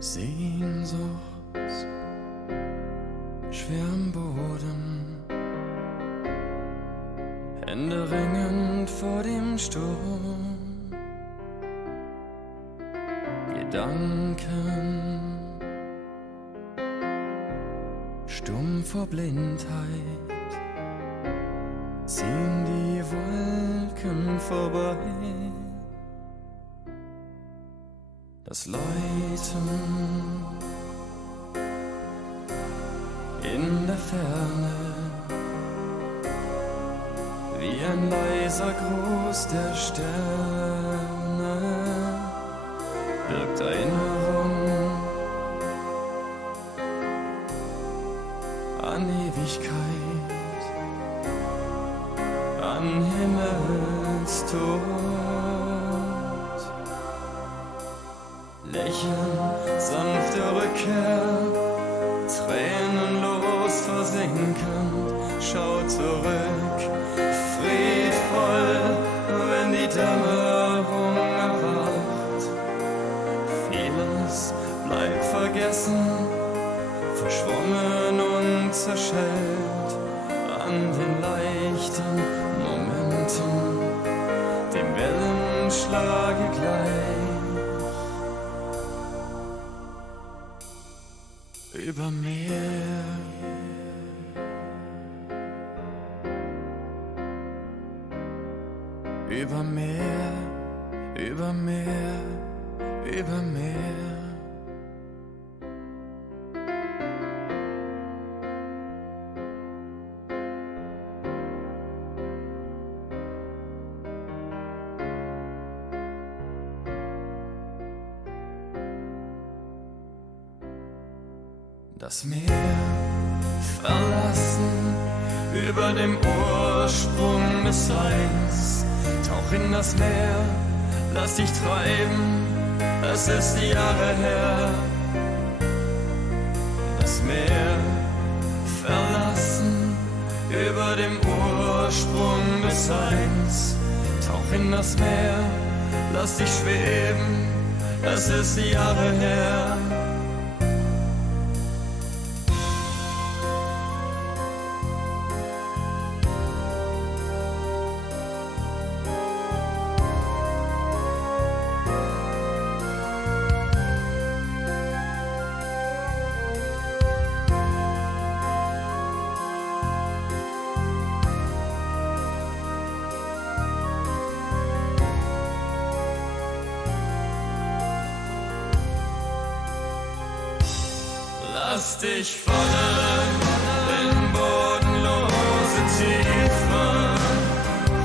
Sehnsucht, schwer am Boden, Hände ringend vor dem Sturm, Gedanken stumm vor Blindheit, ziehen die Wolken vorbei. Das Läuten in der Ferne, wie ein leiser Gruß der Sterne, birgt Erinnerung an Ewigkeit, an Himmelstod. Lächeln, sanfte Rückkehr, tränenlos versinkend, schau zurück, friedvoll, wenn die Dämmerung erwacht. Vieles bleibt vergessen, verschwommen und zerschellt an den leichten Momenten, dem Wellenschlage gleich. Über Meer, über Meer, über Meer, über Meer. Das Meer verlassen, über dem Ursprung des Seins. Tauch in das Meer, lass dich treiben, es ist Jahre her. Das Meer verlassen, über dem Ursprung des Seins. Tauch in das Meer, lass dich schweben, es ist Jahre her. Lass dich fallen in bodenlose Tiefen,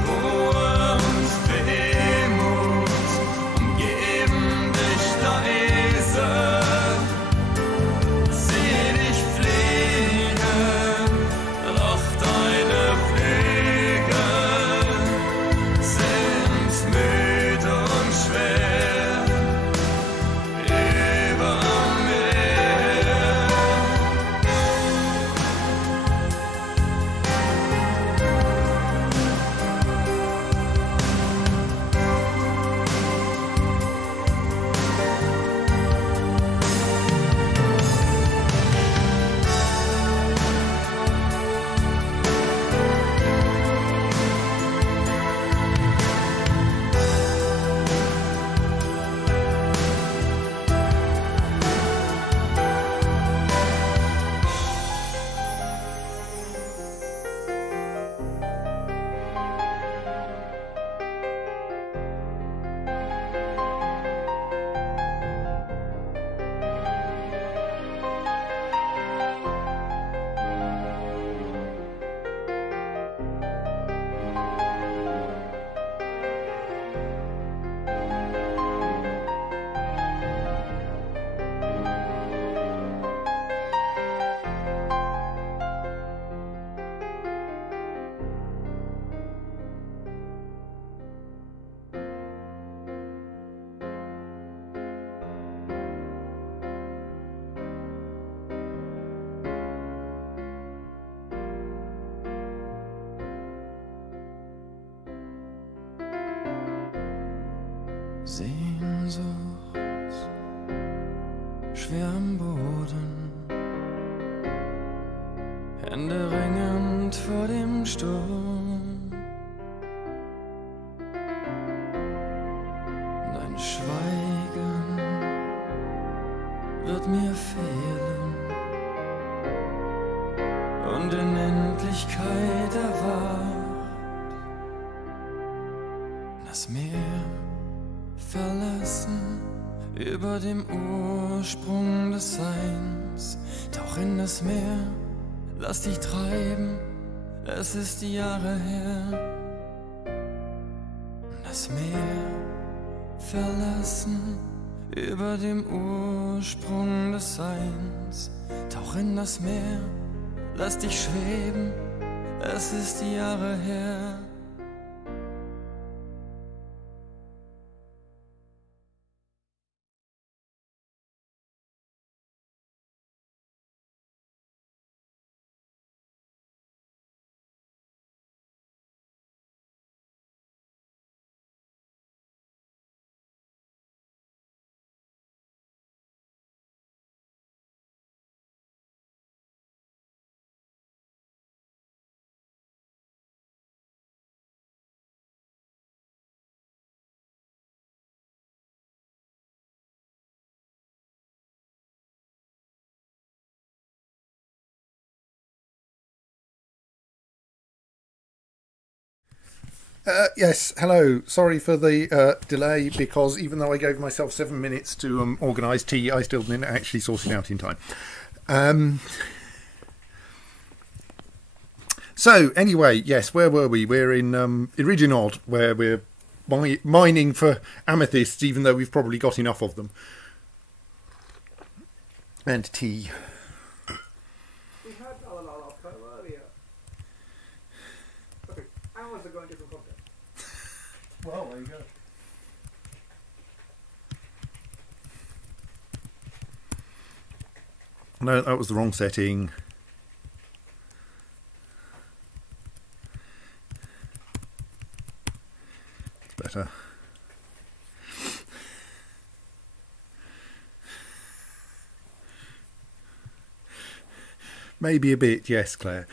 Ruhe und Wehmut umgeben dich leise. Sieh dich fliegen, doch deine Flügel sind müde und schwer. Über Sehnsucht, schwer am Boden, Hände ringend vor dem Sturm. Dein Schweigen wird mir fehlen und in Endlichkeit erwacht. Das Meer verlassen über dem Ursprung des Seins. Tauch in das Meer, lass dich treiben, es ist die Jahre her. Das Meer verlassen über dem Ursprung des Seins. Tauch in das Meer, lass dich schweben, es ist die Jahre her. Yes, hello. Sorry for the delay, because even though I gave myself 7 minutes to organise tea, I still didn't actually sort it out in time. So, anyway, yes, where were we? We're in Iridinod, where we're mining for amethysts, even though we've probably got enough of them. And tea. We had La La La earlier. Okay, hours ago in different context. Well, there you go. No, that was the wrong setting. It's better. Maybe a bit, yes, Claire.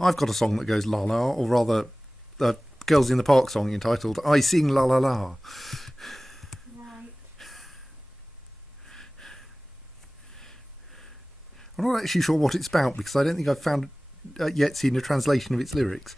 I've got a song that goes la la, or rather, the Girls in the Park song entitled I Sing La La La. Right. I'm not actually sure what it's about, because I don't think I've found yet seen a translation of its lyrics.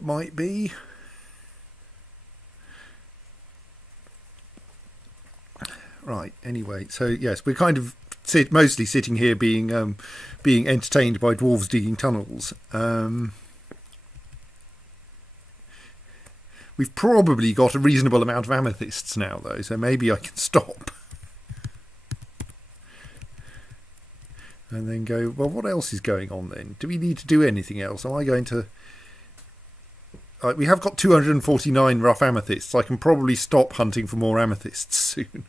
Might be. Right, anyway, so yes, we're kind of mostly sitting here being entertained by dwarves digging tunnels. We've probably got a reasonable amount of amethysts now, though, so maybe I can stop. And then go, well, what else is going on then? Do we need to do anything else? Am I going to... we have got 249 rough amethysts. I can probably stop hunting for more amethysts soon.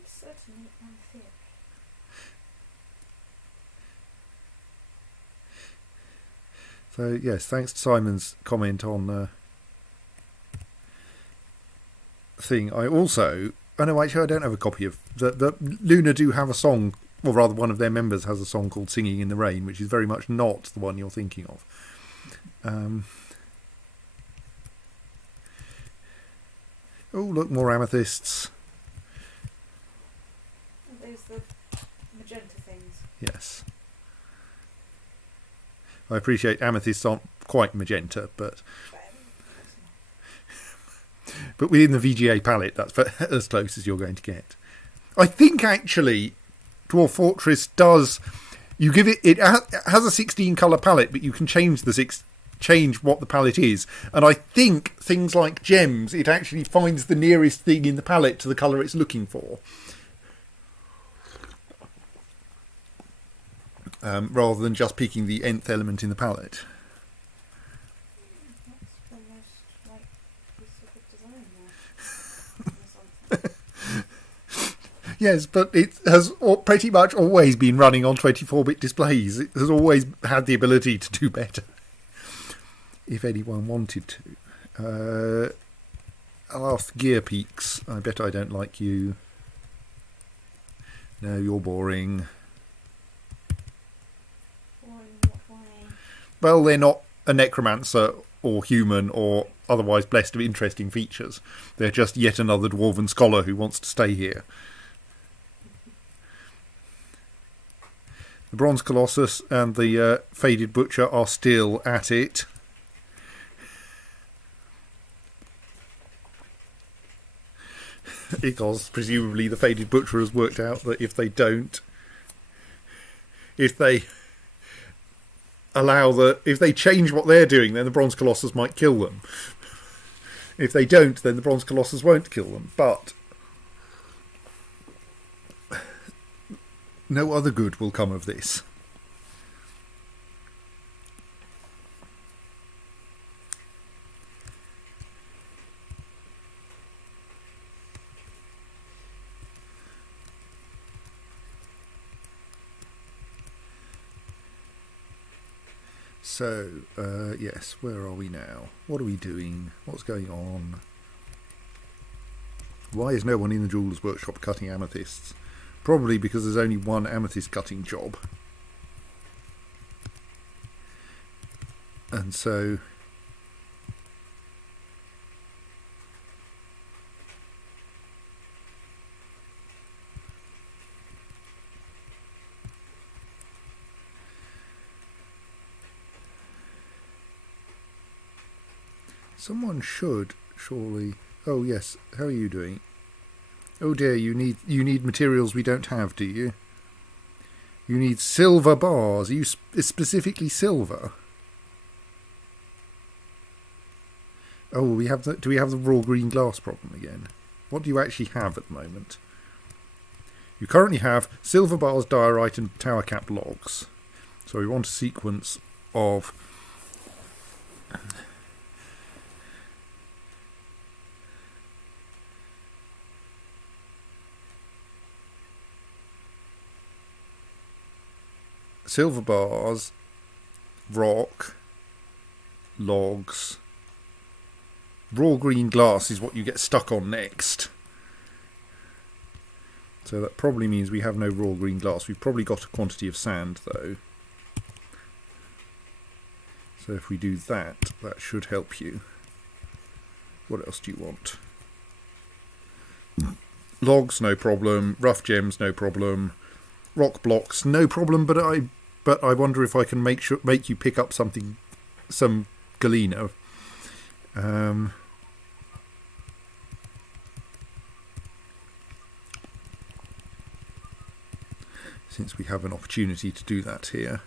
It's certainly unfair. So, yes, thanks to Simon's comment on thing. I also... Oh, no, actually, I don't have a copy of... The Luna do have a song, or rather one of their members has a song called Singing in the Rain, which is very much not the one you're thinking of. Oh, look, more amethysts. There's the magenta things. Yes. I appreciate amethysts aren't quite magenta, but within the VGA palette, that's as close as you're going to get. I think, actually, Dwarf Fortress does... You give it has a 16 colour palette, but you can change what the palette is. And I think things like gems, it actually finds the nearest thing in the palette to the colour it's looking for. Rather than just picking the nth element in the palette. Yes, but it has pretty much always been running on 24-bit displays. It has always had the ability to do better, if anyone wanted to. I'll ask Gear Peaks. I bet I don't like you. No, you're boring. Boring what way? Well, they're not a necromancer or human or otherwise blessed with interesting features. They're just yet another dwarven scholar who wants to stay here. The Bronze Colossus and the Faded Butcher are still at it. Because presumably the Faded Butcher has worked out that if they change what they're doing, then the Bronze Colossus might kill them. If they don't, then the Bronze Colossus won't kill them. But no other good will come of this. So, yes, where are we now? What are we doing? What's going on? Why is no one in the Jeweller's Workshop cutting amethysts? Probably because there's only one amethyst cutting job. And so someone should surely... Oh yes, how are you doing? Oh dear, you need materials we don't have, do you? You need silver bars. Are you specifically silver? Oh, do we have the raw green glass problem again? What do you actually have at the moment? You currently have silver bars, diorite and tower cap logs. So we want a sequence of silver bars, rock, logs. Raw green glass is what you get stuck on next. So that probably means we have no raw green glass. We've probably got a quantity of sand though. So if we do that, that should help you. What else do you want? Logs, no problem. Rough gems, no problem. Rock blocks, no problem. But I wonder if I can make you pick up some galena. Since we have an opportunity to do that here.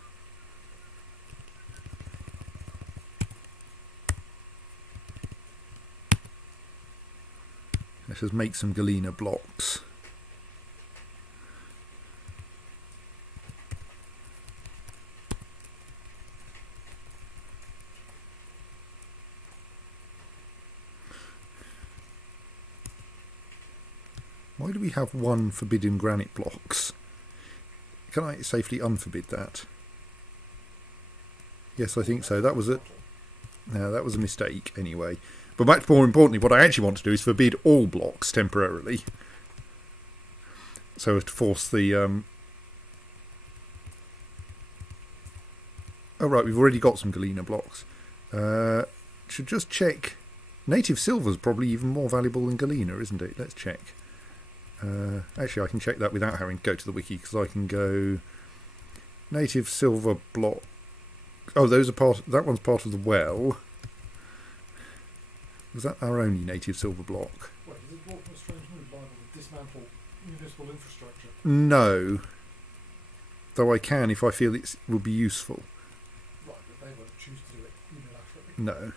Let us make some galena blocks. Why do we have one forbidden granite blocks? Can I safely unforbid that? Yes, I think so. That was a mistake anyway. But much more importantly, what I actually want to do is forbid all blocks temporarily. So as to force the... Oh right, we've already got some galena blocks. Should just check. Native silver's probably even more valuable than galena, isn't it? Let's check. Actually, I can check that without having to go to the wiki, because I can go native silver block. Oh, those are that one's part of the well. Was that our only native silver block? Wait, is it Walking a Strange Mood Bible to dismantle municipal infrastructure? No. Though I can if I feel it would be useful. Right, but they won't choose to do it unilaterally. No.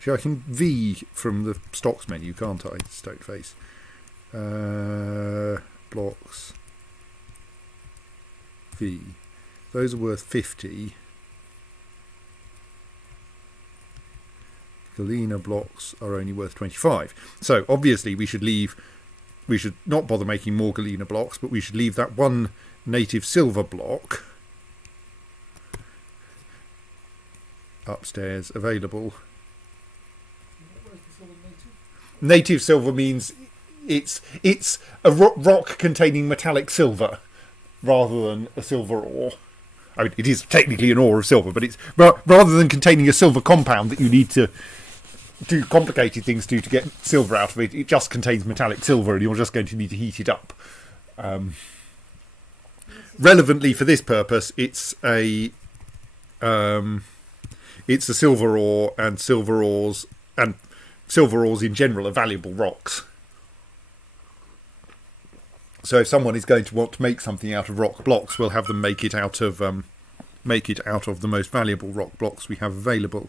See, I can V from the stocks menu, can't I? Stoked face. Blocks. V. Those are worth 50. Galena blocks are only worth 25. So obviously we should not bother making more Galena blocks, but we should leave that one native silver block upstairs available. Native silver means it's a rock containing metallic silver rather than a silver ore. I mean, it is technically an ore of silver, but it's rather than containing a silver compound that you need to do complicated things to get silver out of it. It just contains metallic silver, and you're just going to need to heat it up. Relevantly for this purpose, it's a silver ore, and silver ores in general are valuable rocks. So if someone is going to want to make something out of rock blocks, we'll have them make it out of the most valuable rock blocks we have available.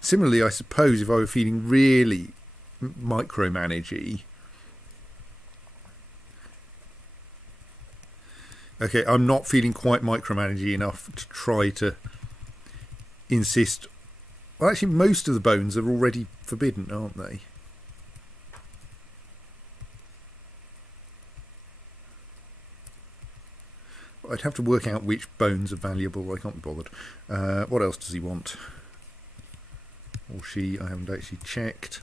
Similarly, I suppose if I were feeling really micromanagey, okay, I'm not feeling quite micromanagey enough to try to insist. Well, actually, most of the bones are already forbidden, aren't they? I'd have to work out which bones are valuable. I can't be bothered. What else does he want? Or she? I haven't actually checked.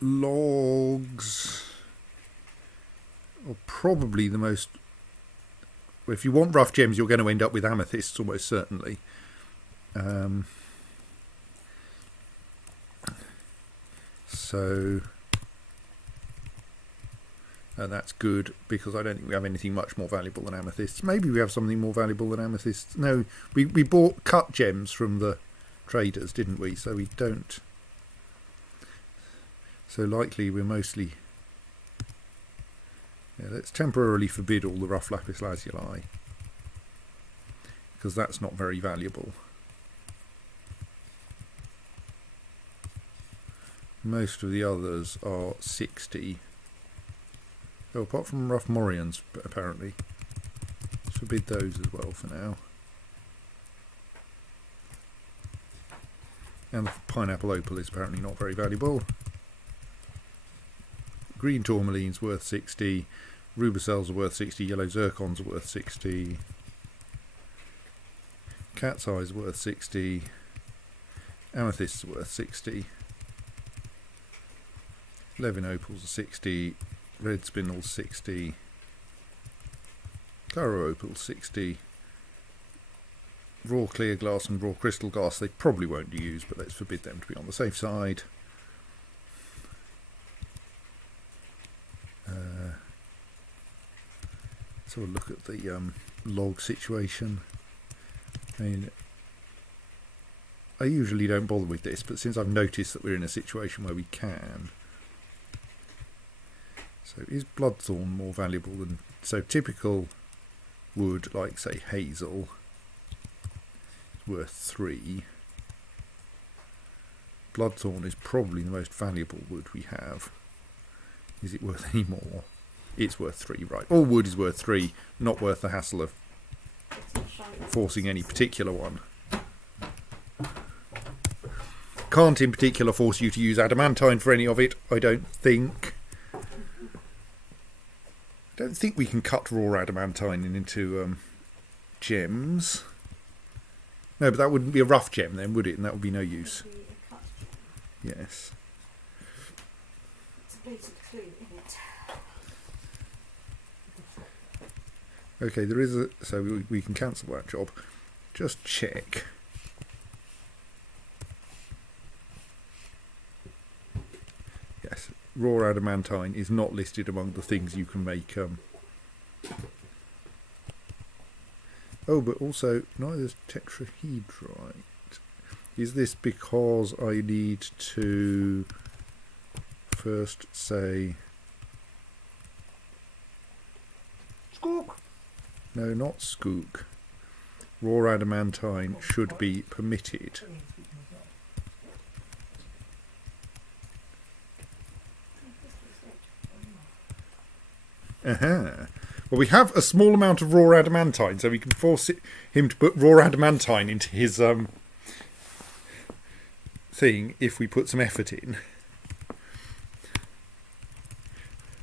Logs are probably the most... Well, if you want rough gems, you're going to end up with amethysts almost certainly. So that's good, because I don't think we have anything much more valuable than amethysts. Maybe we have something more valuable than amethysts. No, we bought cut gems from the traders, didn't we? So we don't. So likely we're mostly... Yeah, let's temporarily forbid all the rough lapis lazuli, because that's not very valuable. Most of the others are 60. Oh, apart from rough morions, apparently. Let's forbid those as well for now. And the pineapple opal is apparently not very valuable. Green tourmaline's worth 60. Rubicells are worth 60. Yellow zircons are worth 60. Cat's eyes are worth 60. Amethysts are worth 60. Levin opals are 60, red spinels 60, Claro opals 60, raw clear glass and raw crystal glass they probably won't use, but let's forbid them to be on the safe side. Let's have a look at the log situation. I mean, I usually don't bother with this, but since I've noticed that we're in a situation where we can... So is bloodthorn more valuable than... So typical wood, like say hazel, is worth 3. Bloodthorn is probably the most valuable wood we have. Is it worth any more? It's worth 3, right. All wood is worth 3, not worth the hassle of forcing any particular one. Can't in particular force you to use adamantine for any of it, I don't think. Don't think we can cut raw adamantine into gems. No, but that wouldn't be a rough gem then, would it? And that would be no use. Yes. It's a basic clue in it. Okay, there is a... So we can cancel that job. Just check. Yes. Raw adamantine is not listed among the things you can make. Oh, but also neither is tetrahedrite. Is this because I need to first say... Scoop! No, not skook. Raw adamantine should be permitted. Well, we have a small amount of raw adamantine, so we can force him to put raw adamantine into his thing if we put some effort in,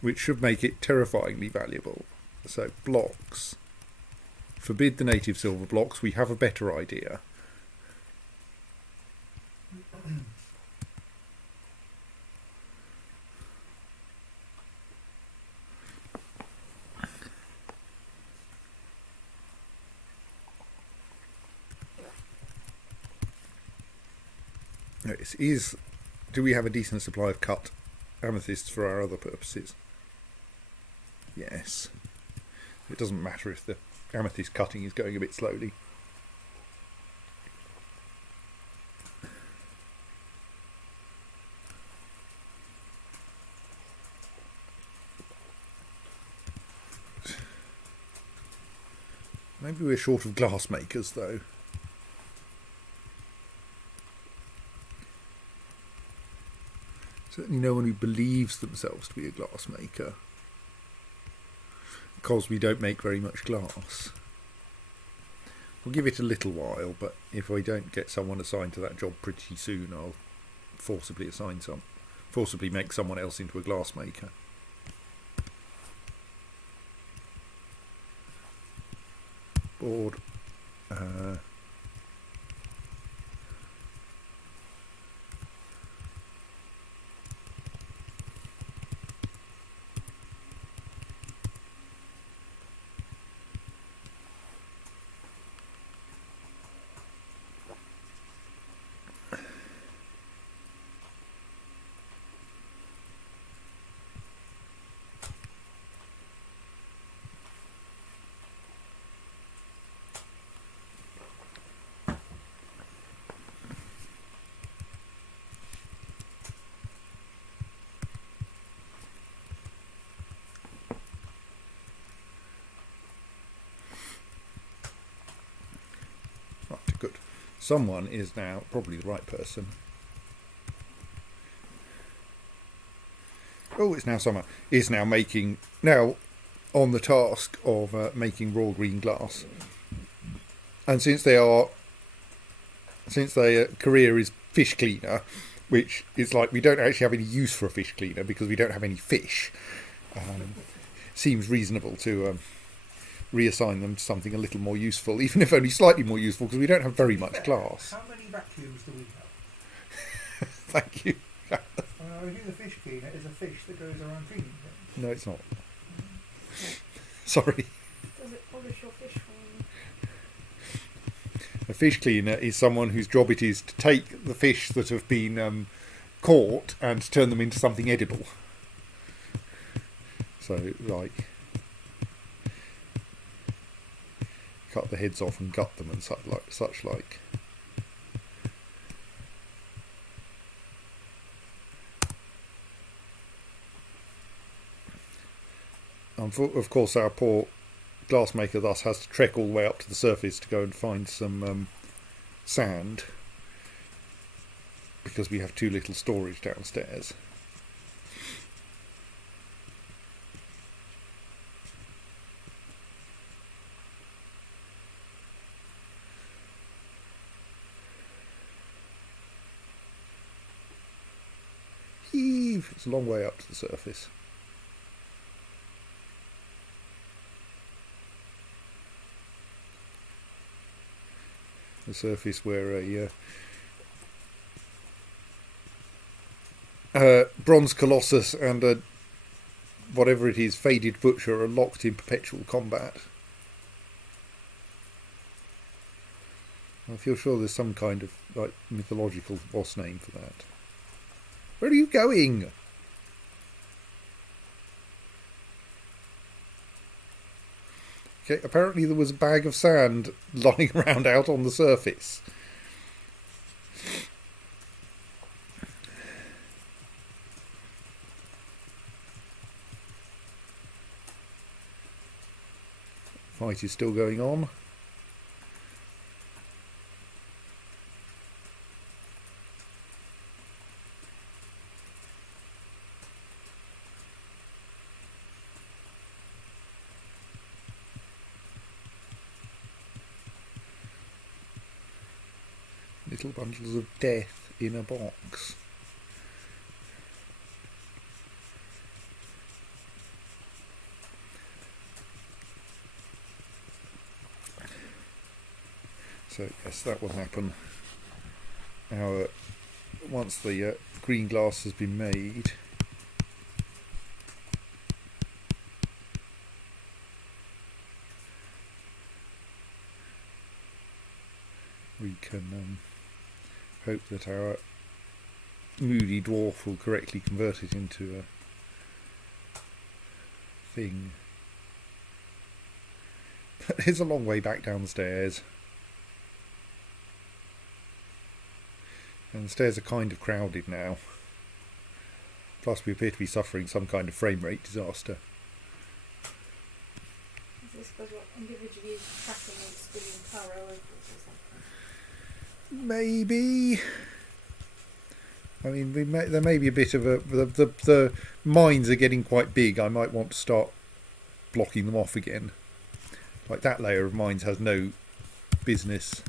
which should make it terrifyingly valuable. So blocks. Forbid the native silver blocks. We have a better idea. Do we have a decent supply of cut amethysts for our other purposes? Yes. It doesn't matter if the amethyst cutting is going a bit slowly. Maybe we're short of glass makers, though. Certainly no one who believes themselves to be a glass maker, because we don't make very much glass. We'll give it a little while, but if I don't get someone assigned to that job pretty soon, I'll forcibly make someone else into a glass maker. Board. Good. Someone is now, probably the right person. Oh, it's now summer. Is now on the task of making raw green glass. And since their career is fish cleaner, which is like we don't actually have any use for a fish cleaner because we don't have any fish, seems reasonable to reassign them to something a little more useful, even if only slightly more useful, because we don't have very much glass. How many vacuums do we have? Thank you. I think the fish cleaner is a fish that goes around cleaning things. No, it's not. Sorry. Does it polish your fish for you? A fish cleaner is someone whose job it is to take the fish that have been caught and turn them into something edible. So, like, cut the heads off and gut them and such like. Of course, our poor glassmaker thus has to trek all the way up to the surface to go and find some sand, because we have too little storage downstairs. Heave! It's a long way up to the surface. The surface where a bronze colossus and a whatever it is, faded butcher are locked in perpetual combat. I feel sure there's some kind of like mythological boss name for that. Where are you going? Okay, apparently there was a bag of sand lying around out on the surface. Fight is still going on. Little bundles of death in a box. So yes, that will happen. Once the green glass has been made, we can hope that our moody dwarf will correctly convert it into a thing. But it's a long way back down the stairs. And the stairs are kind of crowded now. Plus we appear to be suffering some kind of frame rate disaster. Is this because what individually is tracking and spinning power or something? Maybe. I mean, there may be a bit of a... The mines are getting quite big. I might want to start blocking them off again. Like that layer of mines has no business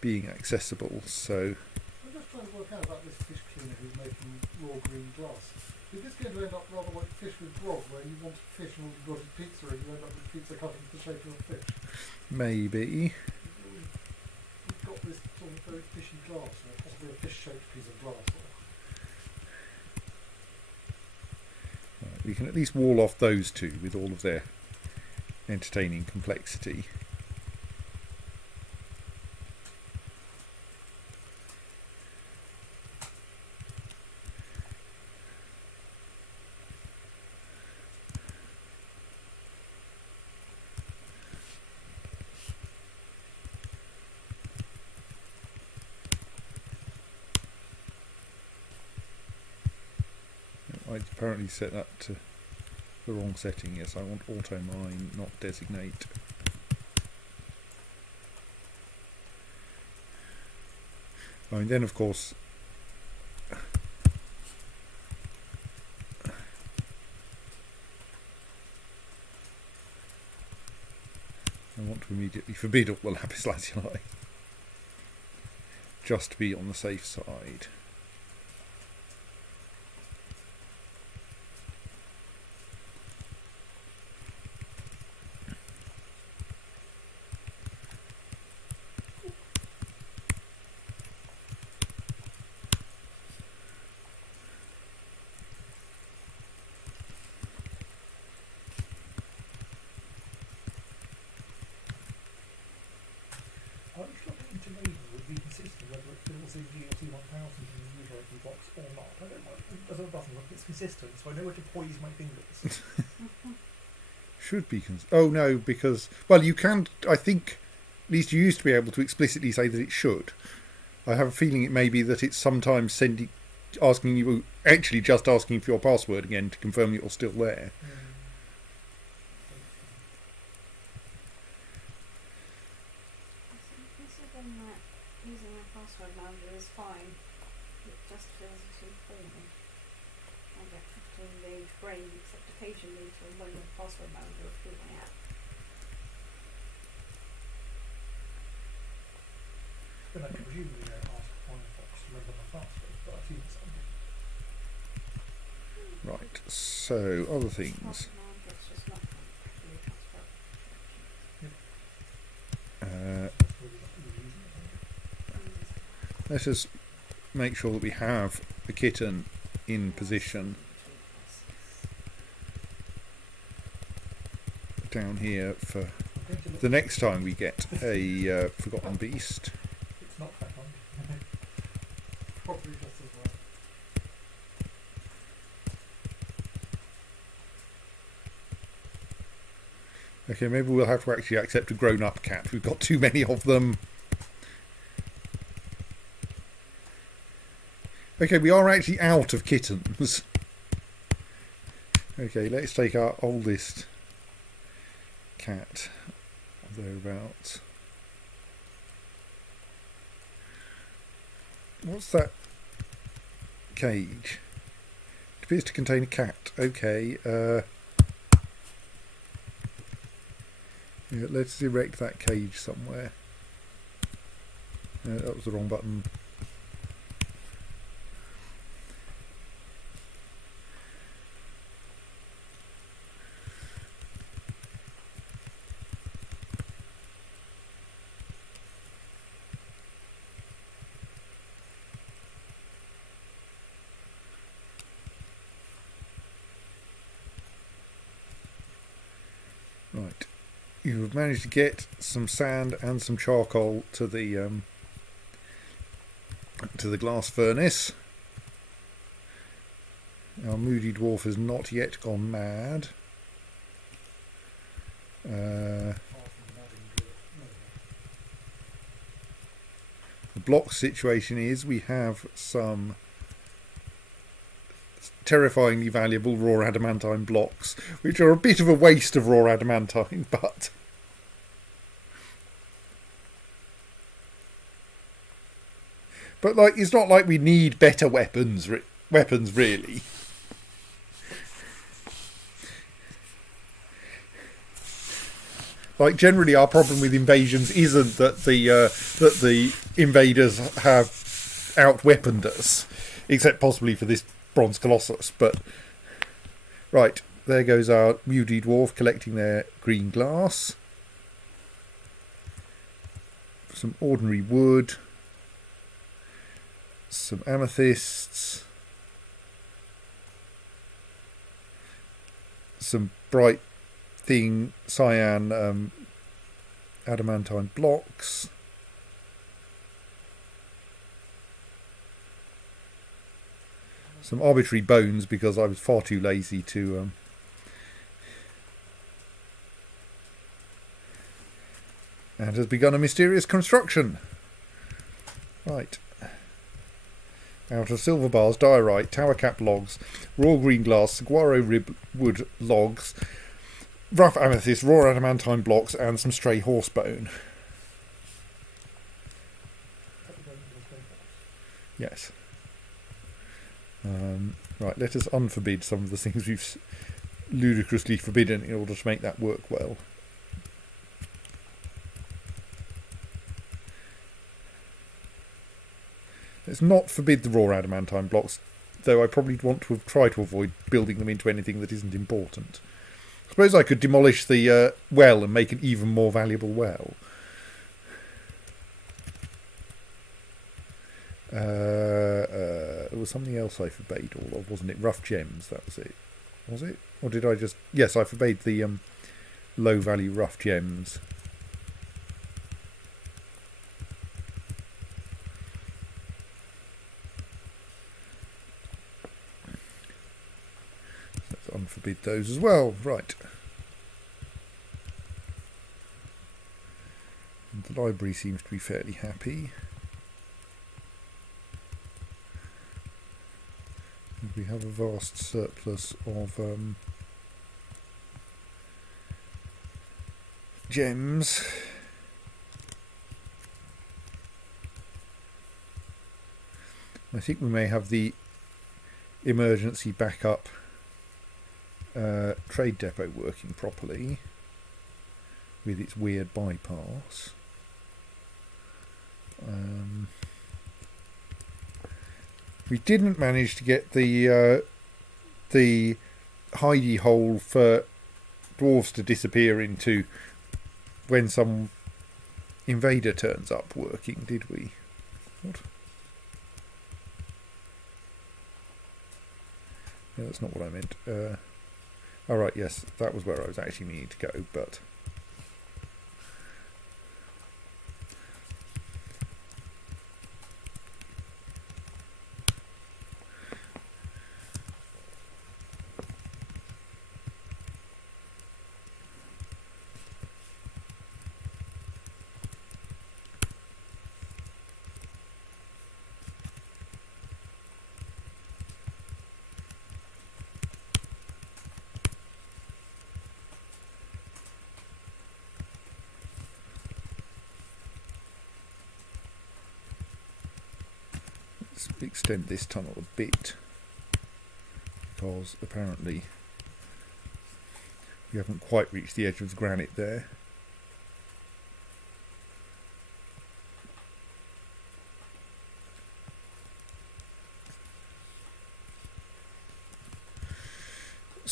being accessible, so... I'm just trying to work out about this fish cleaner who's making raw green glass. Is this going to end up rather like fish with grog, where you want fish and all you've got is pizza and you end up with pizza cut into the shape of a fish? Maybe. You've got this sort of very fishy glass, or possibly a fish-shaped piece of glass. Right, we can at least wall off those two with all of their entertaining complexity. I apparently set that to the wrong setting. Yes, I want auto mine, not designate. I mean, then of course I want to immediately forbid all the lapis lazuli, just to be on the safe side. I was looking into maybe would be consistent whether it fills in GLT 1000 in the user entry box or not. I don't know. It doesn't look it's consistent, so I know where to poise my fingers. Should be oh no, because well, you can. I think at least you used to be able to explicitly say that it should. I have a feeling it may be that it's sometimes asking you, actually just asking for your password again to confirm you're still there. Using a password manager is fine. It just feels too formal. I get to engage brain, except occasionally to remind the password manager of who I am. Then I presumably don't ask Firefox to remember my password, but I assume it's something. Right. So other things. It's just not really transfer. Let us make sure that we have the kitten in position down here for the next time we get a forgotten beast. It's not that one. Probably just as well. Okay, maybe we'll have to actually accept a grown-up cat. We've got too many of them. Okay, we are actually out of kittens. Okay, let's take our oldest cat thereabouts. What's that cage? It appears to contain a cat. Okay, yeah, let's erect that cage somewhere. That was the wrong button. Right, you've managed to get some sand and some charcoal to the glass furnace. Our moody dwarf has not yet gone mad. The block situation is we have some terrifyingly valuable raw adamantine blocks, which are a bit of a waste of raw adamantine, but like, it's not like we need better weapons really. Like, generally our problem with invasions isn't that the invaders have out-weaponed us, except possibly for this bronze colossus. But right, there goes our moody dwarf collecting their green glass, some ordinary wood, some amethysts, some bright thing cyan adamantine blocks, some arbitrary bones because I was far too lazy to and has begun a mysterious construction. Right. Out of silver bars, diorite, tower cap logs, raw green glass, saguaro rib wood logs, rough amethyst, raw adamantine blocks, and some stray horse bone. Yes. Right, let us unforbid some of the things we've ludicrously forbidden in order to make that work well. Let's not forbid the raw adamantine blocks, though I probably want to try to avoid building them into anything that isn't important. I suppose I could demolish the well and make an even more valuable well. There was something else I forbade all of, wasn't it? Rough gems, that was it. Was it? Or did I just... Yes, I forbade the low-value rough gems. Let's unforbid those as well. Right. And the library seems to be fairly happy. We have a vast surplus of gems. I think we may have the emergency backup trade depot working properly with its weird bypass. We didn't manage to get the hidey hole for dwarves to disappear into when some invader turns up working, did we? What? No, that's not what I meant. All right, yes, that was where I was actually meaning to go, but... extend this tunnel a bit, because apparently we haven't quite reached the edge of the granite there.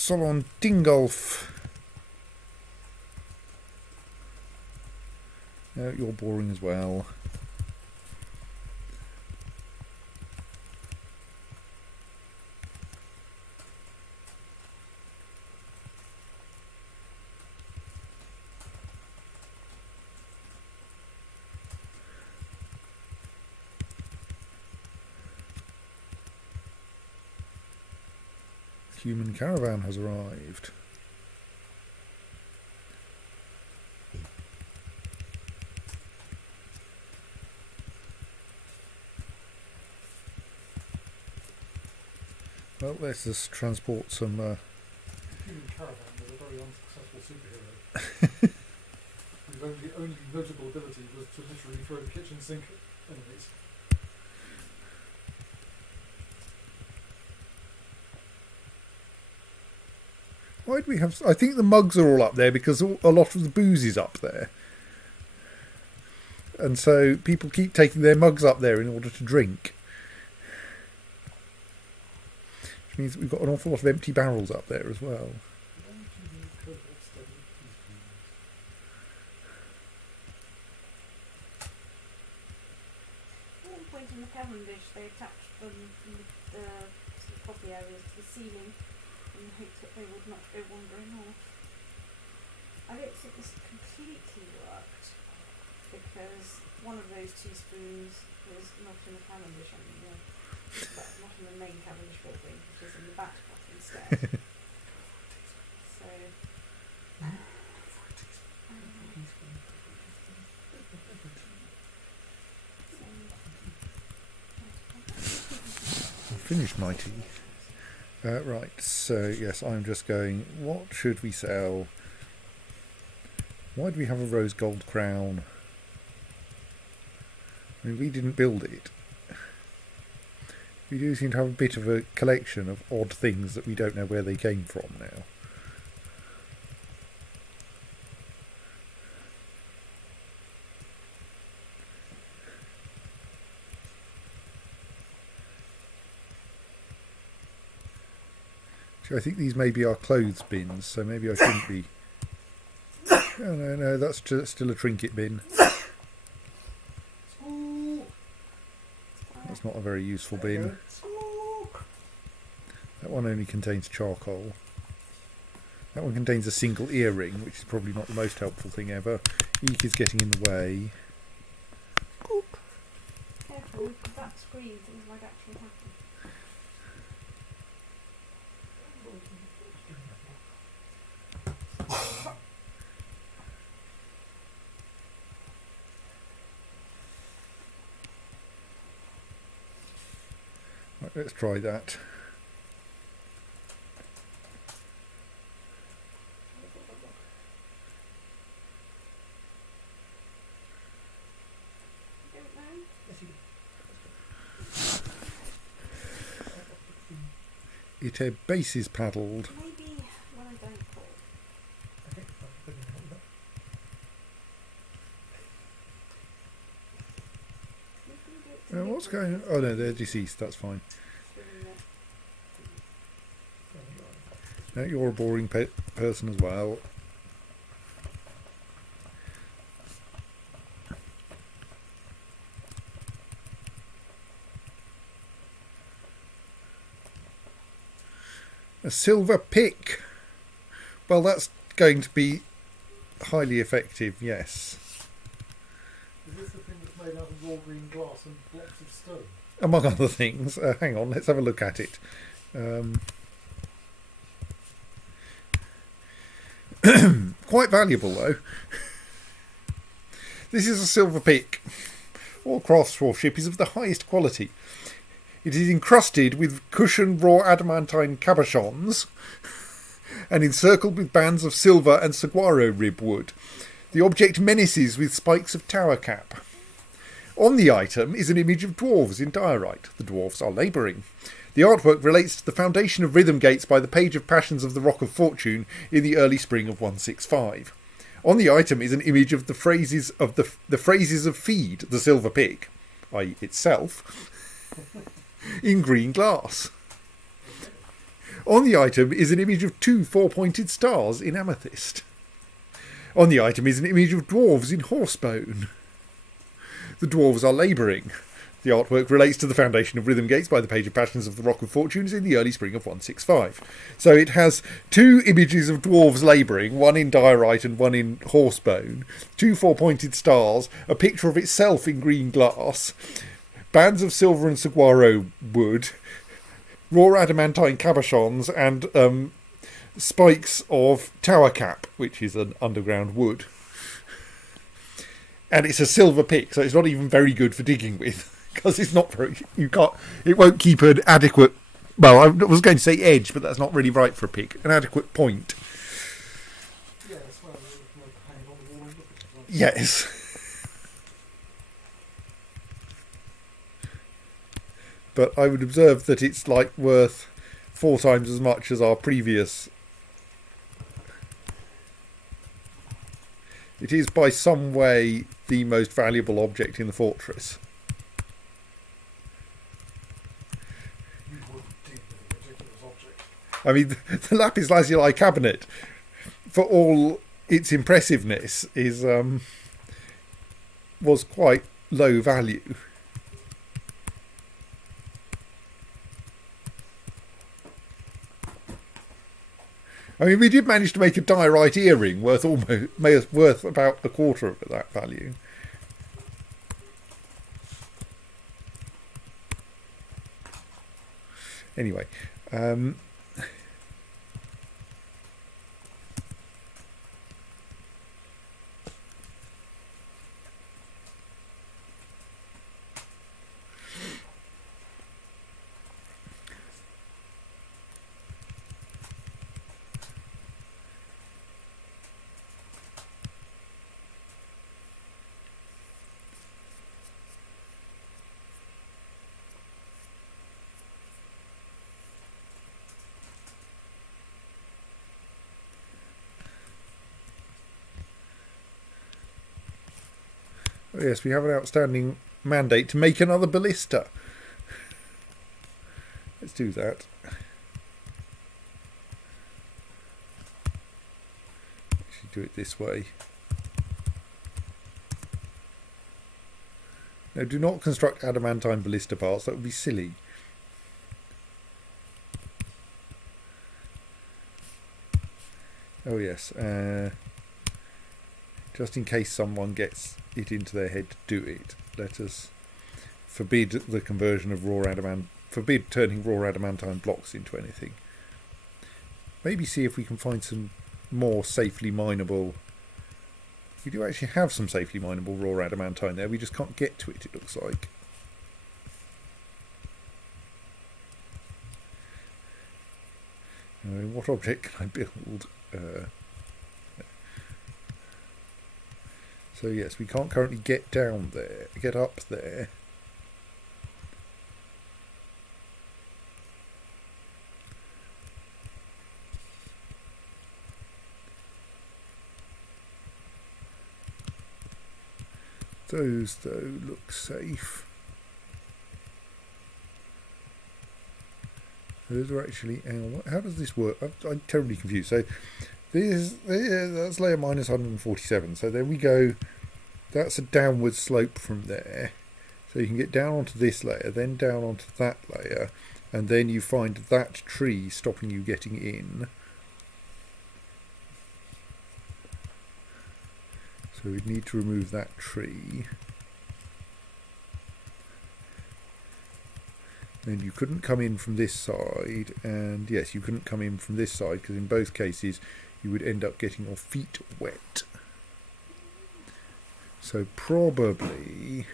Solon Dingolf. No, you're boring as well. Human caravan has arrived. Well, let's just transport some... Human caravan was a very unsuccessful superhero. His only notable ability was to literally throw the kitchen sink at enemies. Why do we have... I think the mugs are all up there because a lot of the booze is up there. And so people keep taking their mugs up there in order to drink. Which means we've got an awful lot of empty barrels up there as well. At one point in the Cavendish, they attached them from the sort of coffee areas to the ceiling in the hopes that they would not go wandering off. I don't think this completely worked because one of those teaspoons was not in the Cavendish anymore, but not in the main Cavendish building, which was in the back block instead. So. Finished my tea. Right, so yes, I'm just going, what should we sell? Why do we have a rose gold crown? I mean, we didn't build it. We do seem to have a bit of a collection of odd things that we don't know where they came from now. I think these may be our clothes bins, so maybe I shouldn't be... Oh, no, that's still a trinket bin. That's not a very useful bin. That one only contains charcoal. That one contains a single earring, which is probably not the most helpful thing ever. Eek is getting in the way. Careful, that screen, things might actually happen. Right, let's try that. It base is paddled. Maybe when I don't call. What's going on? Oh no, they're deceased, that's fine. No, you're a boring person as well. A silver pick. Well, that's going to be highly effective, yes. Is this the thing that's made out of raw green glass and blocks of stone? Among other things. Hang on, let's have a look at it. Quite valuable, though. This is a silver pick. All craftsmanship is of the highest quality. It is encrusted with cushioned raw adamantine cabochons and encircled with bands of silver and saguaro rib wood. The object menaces with spikes of tower cap. On the item is an image of dwarves in diorite. The dwarves are labouring. The artwork relates to the foundation of Rhythmgates by the Page of Passions of the Rock of Fortune in the early spring of 165. On the item is an image of the phrases of Feed, the silver pig, i.e. itself, in green glass. On the item is an image of 2 4-pointed stars in amethyst. On the item is an image of dwarves in horsebone. The dwarves are labouring. The artwork relates to the foundation of Rhythmgates by the page of Passions of the Rock of Fortunes in the early spring of 165. So it has 2 images of dwarves labouring, one in diorite and one in horsebone, 2 4-pointed stars, a picture of itself in green glass, bands of silver and saguaro wood, raw adamantine cabochons, and spikes of tower cap, which is an underground wood. And it's a silver pick, so it's not even very good for digging with. Because it's not very, it won't keep an adequate, well, I was going to say edge, but that's not really right for a pick, an adequate point. Yeah, that's why we're looking at hang on the wall and look at it. Yes. But I would observe that it's like worth 4 times as much as our previous. It is by some way the most valuable object in the fortress. I mean, the lapis lazuli cabinet, for all its impressiveness, was quite low value. I mean, we did manage to make a diorite earring worth about a quarter of that value. Anyway. Oh yes, we have an outstanding mandate to make another ballista. Let's do that. Actually do it this way. Now do not construct adamantine ballista parts, that would be silly. Oh yes, just in case someone gets it into their head to do it, let us forbid the conversion of forbid turning raw adamantine blocks into anything. Maybe see if we can find some more safely mineable. We do actually have some safely mineable raw adamantine there, we just can't get to it, it looks like. What object can I build? So yes, we can't currently get up there. Those though look safe. Those are actually. How does this work? I'm terribly confused. So that's layer minus 147. So there we go. That's a downward slope from there. So you can get down onto this layer, then down onto that layer, and then you find that tree stopping you getting in. So we'd need to remove that tree. Then you couldn't come in from this side, and yes, you couldn't come in from this side because in both cases you would end up getting your feet wet. So probably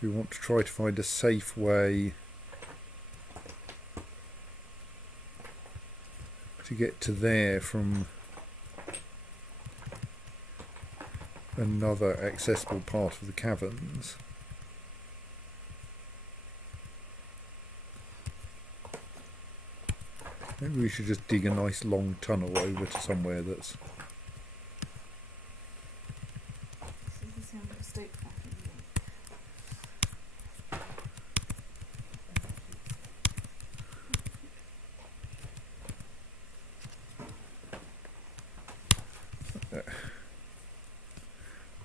we want to try to find a safe way to get to there from another accessible part of the caverns. Maybe we should just dig a nice long tunnel over to somewhere that's... So this sounds like a stake pattern, isn't it?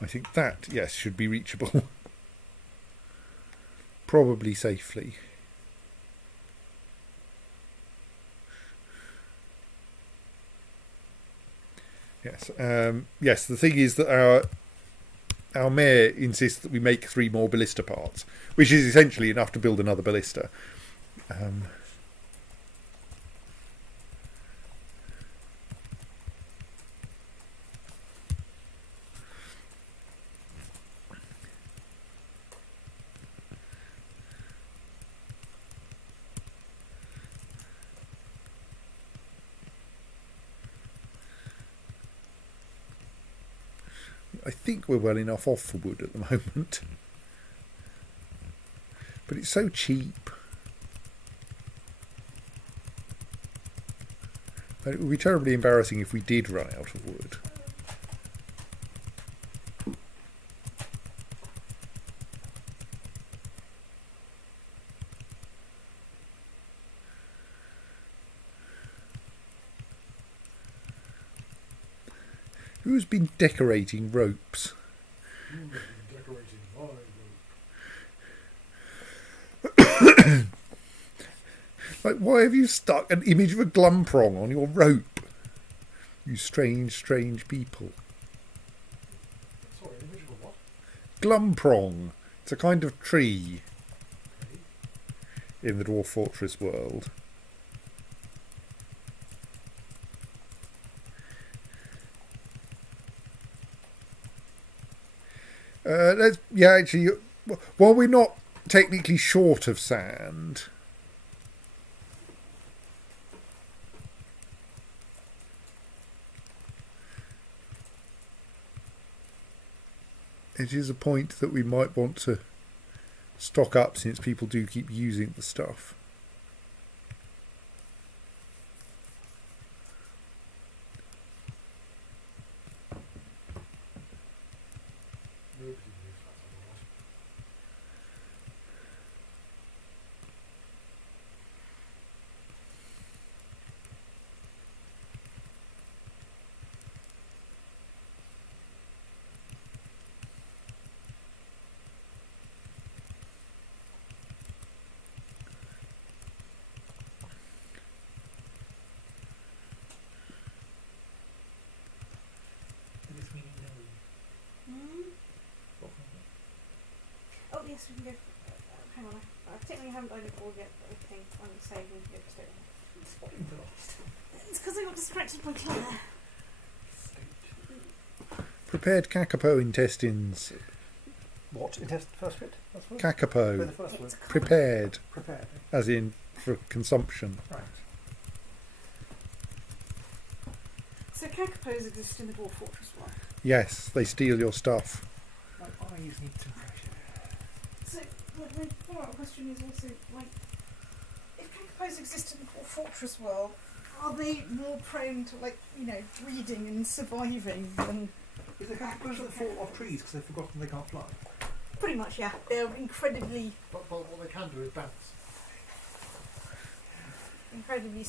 think that, yes, should be reachable. Probably safely. Yes. Yes, the thing is that our mayor insists that we make 3 more ballista parts, which is essentially enough to build another ballista. I think we're well enough off for wood at the moment. But it's so cheap. It would be terribly embarrassing if we did run out of wood. Who's been decorating ropes? Who's been decorating my rope? Like, why have you stuck an image of a glumprong on your rope? You strange, strange people. Sorry, an image of a what? Glumprong. It's a kind of tree Okay. in the Dwarf Fortress world. Actually, while we're not technically short of sand, it is a point that we might want to stock up, since people do keep using the stuff. Nobody knew that otherwise. Oh yes, we can go. Hang on, I technically haven't done it all yet, but okay, I'm saying we can get to it. It's because I got distracted by Claire. Prepared kakapo intestines. What? First bit? That's what? Kakapo. The first word. It's called- Prepared, Prepared. as in for consumption. Right. So kakapos exist in the Dwarf Fortress one. Yes, they steal your stuff. My eyes need some fresh air. So my follow-up question is also like, if kakapos exist in the Dwarf Fortress world, are they more prone to breeding and surviving than? Is the caterpillars that fall off trees because they've forgotten they can't fly? Pretty much, yeah. They're incredibly But what they can do is bounce.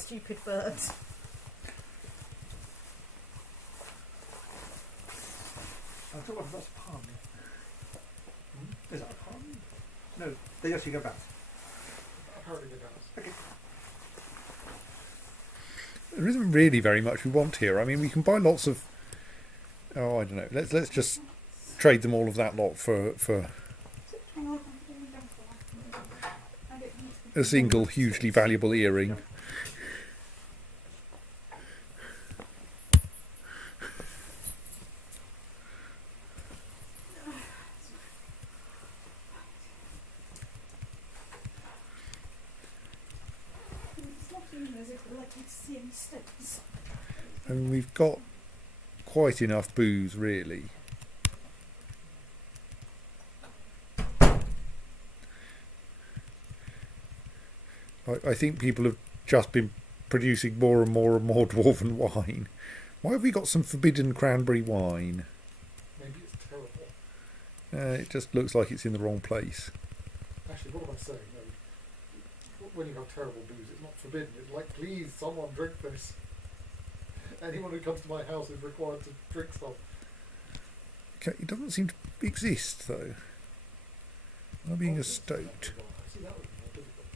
stupid birds. I thought that's a pun. Is that a pun? No, they actually go bounce. Apparently they bounce. Okay. There isn't really very much we want here. I mean, we can buy lots of. Oh, I don't know. Let's just trade them all of that lot for a single hugely valuable earring. It's not even as if they're likely to see any stones. And we've got quite enough booze, really. I think people have just been producing more and more and more dwarven wine. Why have we got some forbidden cranberry wine? Maybe it's terrible. It just looks like it's in the wrong place. Actually, what am I saying? No, when you have terrible booze, it's not forbidden. It's like, please, someone drink this. Anyone who comes to my house is required to drink stuff. Okay, it doesn't seem to exist though. Am I being a stoat? See, that would be more difficult.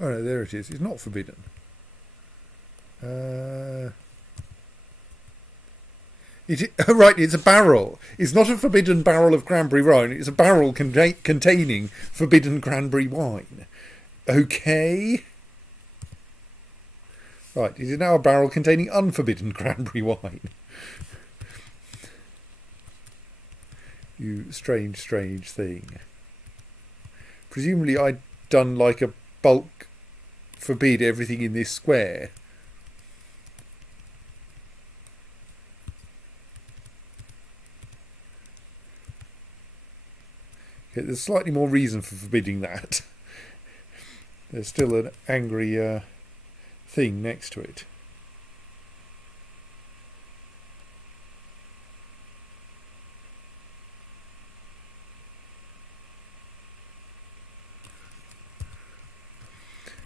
Oh no, there it is. It's not forbidden. Oh, right, it's a barrel. It's not a forbidden barrel of cranberry wine. It's a barrel containing forbidden cranberry wine. Okay. Right, it is now a barrel containing unforbidden cranberry wine. You strange, strange thing. Presumably I'd done like a bulk forbid everything in this square. Okay, there's slightly more reason for forbidding that. There's still an angry thing next to it.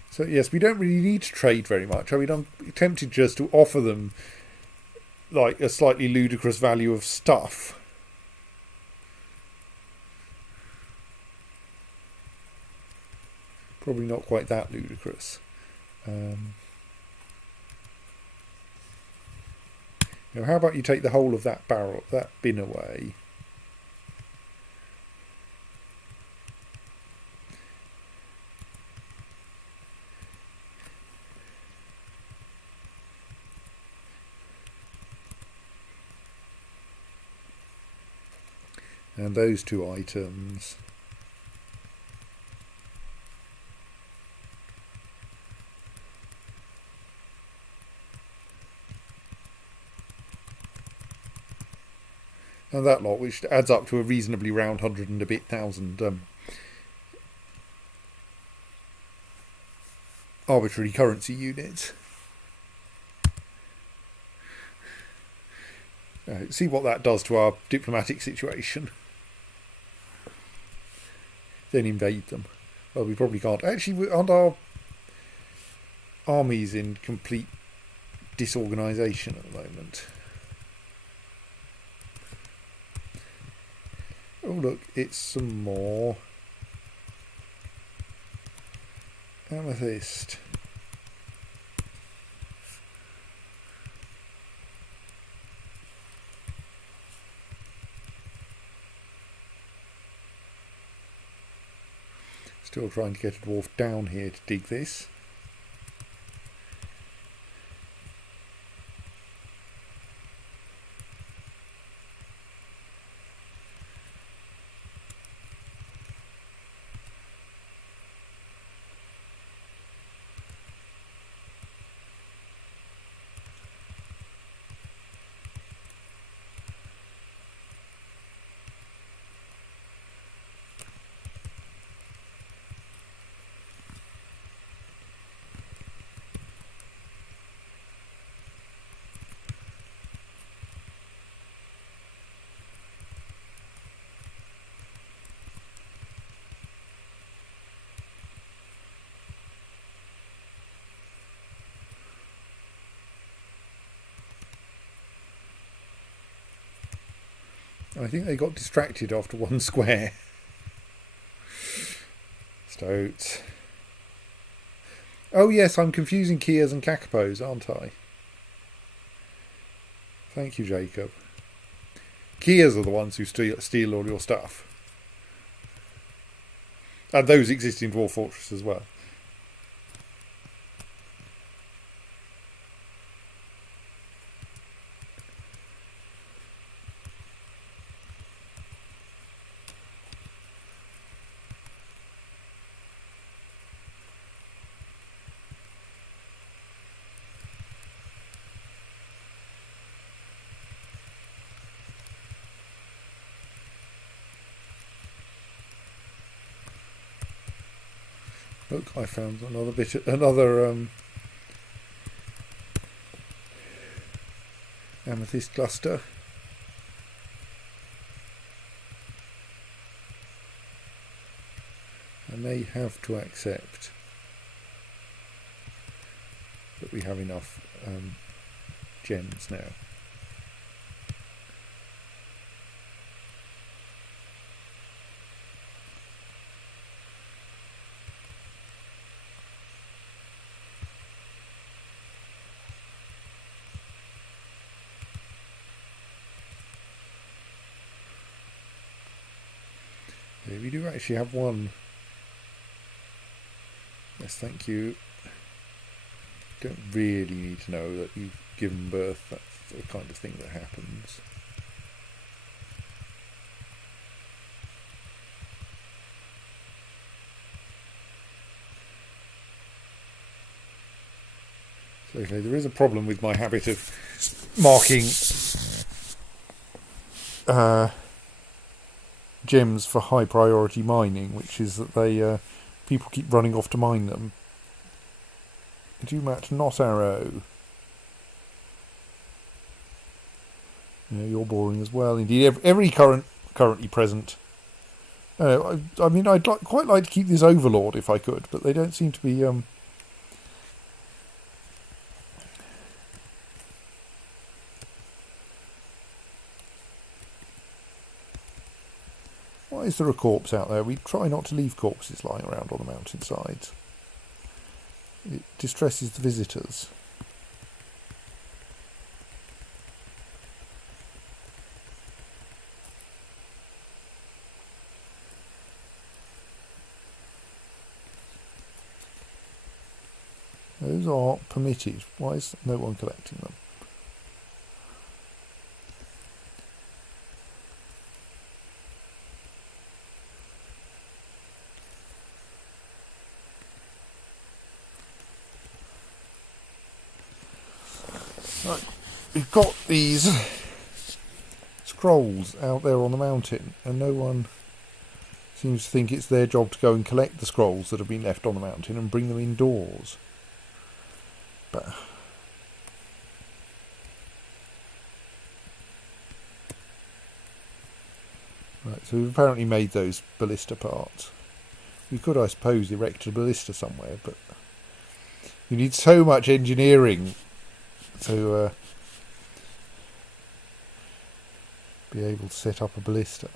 So yes, we don't really need to trade very much. I mean, I'm tempted just to offer them like a slightly ludicrous value of stuff. Probably not quite that ludicrous. Now, how about you take the whole of that barrel, that bin away? And those two items. And that lot, which adds up to a reasonably round 100 and a bit thousand arbitrary currency units. See what that does to our diplomatic situation. Then invade them. Well, we probably can't. Actually, aren't our armies in complete disorganisation at the moment? Oh look, it's some more amethyst. Still trying to get a dwarf down here to dig this. I think they got distracted after one square. Stoats. Oh yes, I'm confusing Kias and Kakapos, aren't I? Thank you, Jacob. Kias are the ones who steal all your stuff. And those exist in Dwarf Fortress as well. Look, I found another amethyst cluster. I may have to accept that we have enough gems now. Yeah, we do actually have one. Yes, thank you. Don't really need to know that you've given birth. That's the kind of thing that happens. So okay, there is a problem with my habit of marking gems for high priority mining, which is that they people keep running off to mine them. Do match not arrow. Yeah, you're boring as well. Indeed, every currently present. I mean, I'd quite like to keep this Overlord if I could, but they don't seem to be. Why is there a corpse out there? We try not to leave corpses lying around on the mountainsides. It distresses the visitors. Those are permitted. Why is no one collecting them? Right, we've got these scrolls out there on the mountain, and no one seems to think it's their job to go and collect the scrolls that have been left on the mountain and bring them indoors. But right, so we've apparently made those ballista parts. We could, I suppose, erect a ballista somewhere, but you need so much engineering to be able to set up a ballista.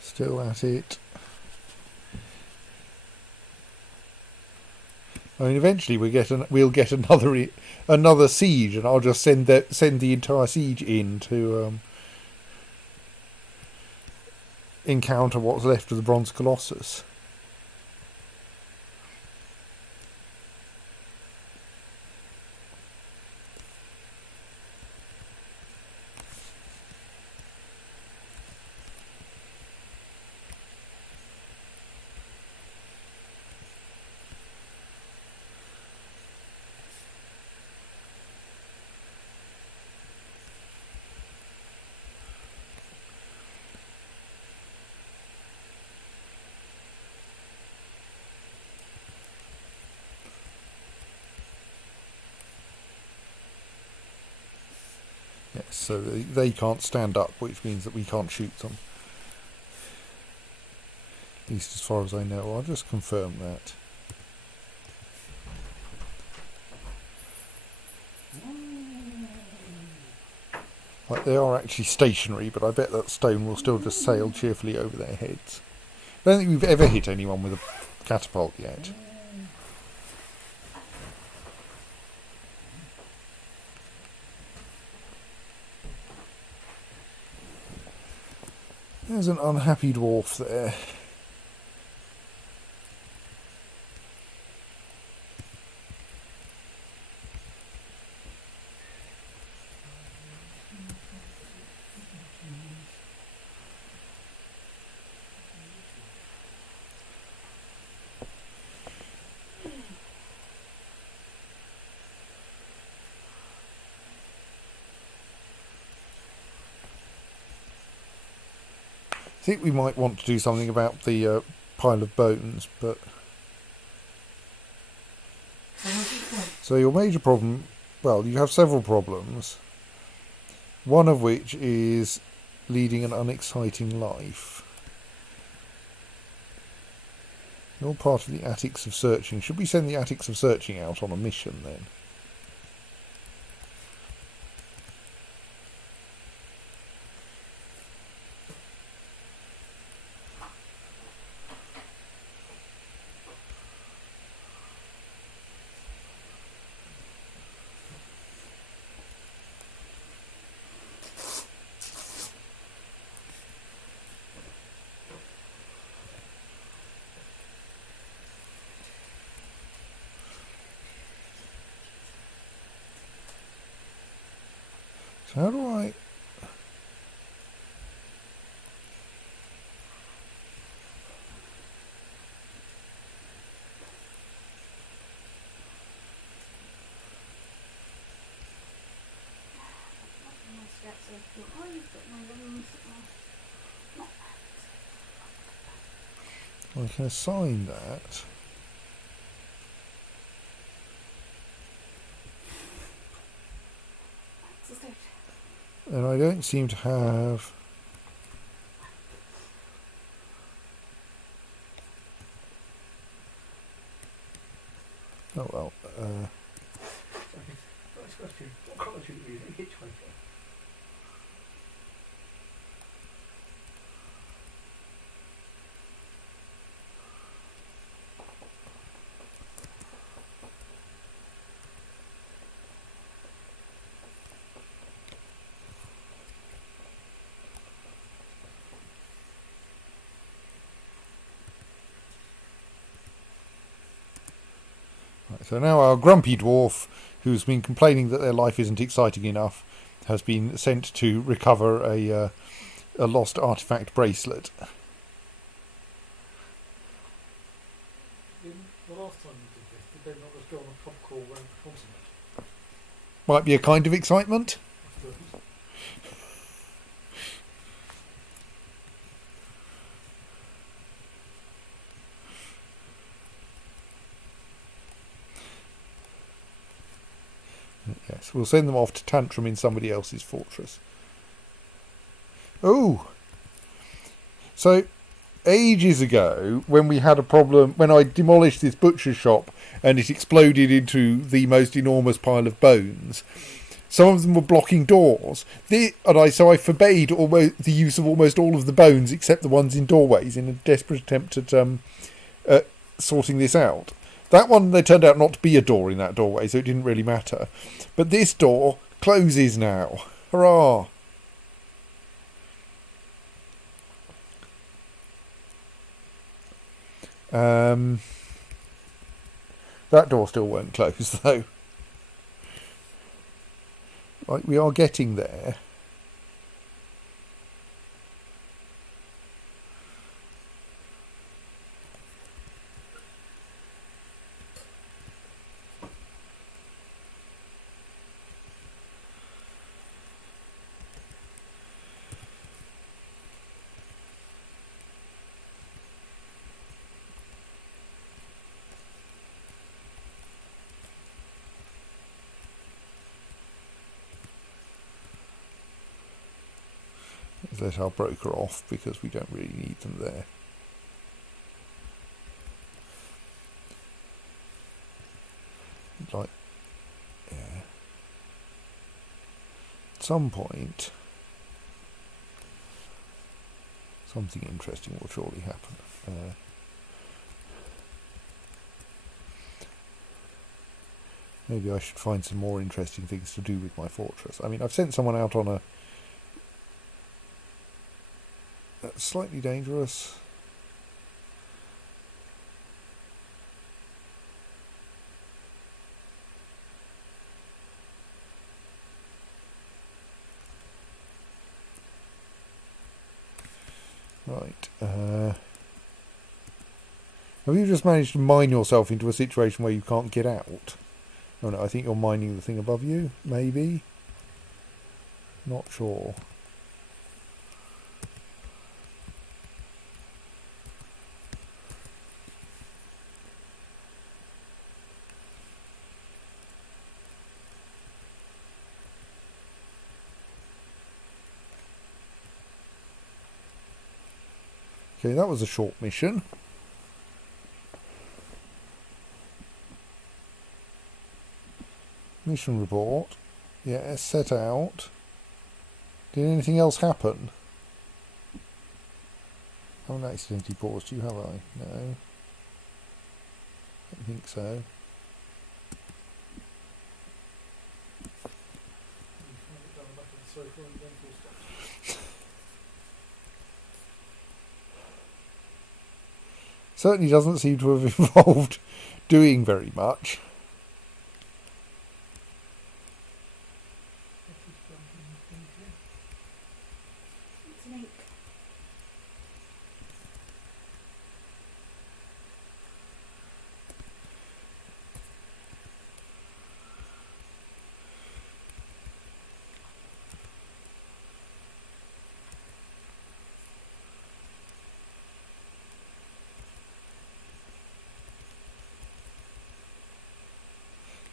Still at it. I mean, eventually we'll get another siege, and I'll just send the entire siege in to encounter what's left of the Bronze Colossus. Yes, so they can't stand up, which means that we can't shoot them. At least as far as I know. I'll just confirm that. Like, they are actually stationary, but I bet that stone will still just sail cheerfully over their heads. I don't think we've ever hit anyone with a catapult yet. There's an unhappy dwarf there. think we might want to do something about the pile of bones, but... So your major problem... Well, you have several problems. One of which is leading an unexciting life. You're part of the Attics of Searching. Should we send the Attics of Searching out on a mission then? So how do I... I can assign that. And I don't seem to have... Oh well, First question, what colour should it be? Is it a hitchhiker? right, so now our grumpy dwarf, who's been complaining that their life isn't exciting enough, has been sent to recover a lost artifact bracelet. In the last time you did this, did they not just go on a pub crawl around the continent? Might be a kind of excitement. I suppose. Yes, we'll send them off to tantrum in somebody else's fortress. Oh! So, ages ago, when we had a problem, when I demolished this butcher's shop and it exploded into the most enormous pile of bones, some of them were blocking doors. So I forbade the use of almost all of the bones except the ones in doorways in a desperate attempt at sorting this out. That one, there turned out not to be a door in that doorway, so it didn't really matter. But this door closes now. Hurrah! That door still won't close, though. Like, we are getting there. Let our broker off because we don't really need them there. Like, yeah. At some point, something interesting will surely happen. Maybe I should find some more interesting things to do with my fortress. I mean, I've sent someone out on a... That's slightly dangerous. Right. Have you just managed to mine yourself into a situation where you can't get out? Oh no, I think you're mining the thing above you, maybe? Not sure. Okay, that was a short mission. Mission report. Yeah, set out. Did anything else happen? I haven't accidentally paused you, have I? No. Don't think so. You find it down the back of the sofa and then full stop. Certainly doesn't seem to have involved doing very much. It's an ink.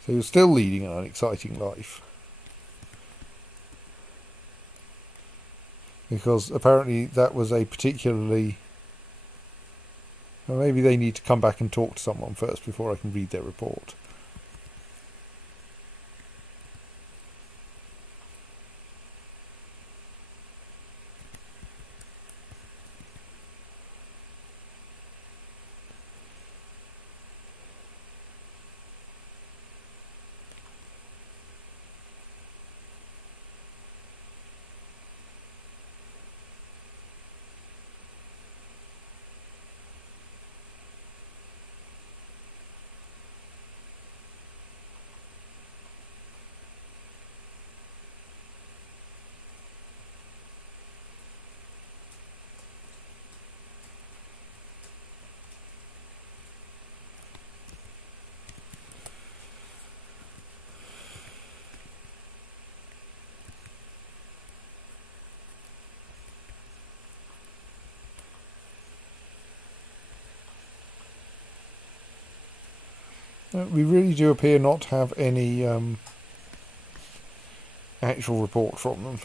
So you're still leading an exciting life. Because apparently that was a particularly... Well, maybe they need to come back and talk to someone first before I can read their report. We really do appear not to have any actual report from them.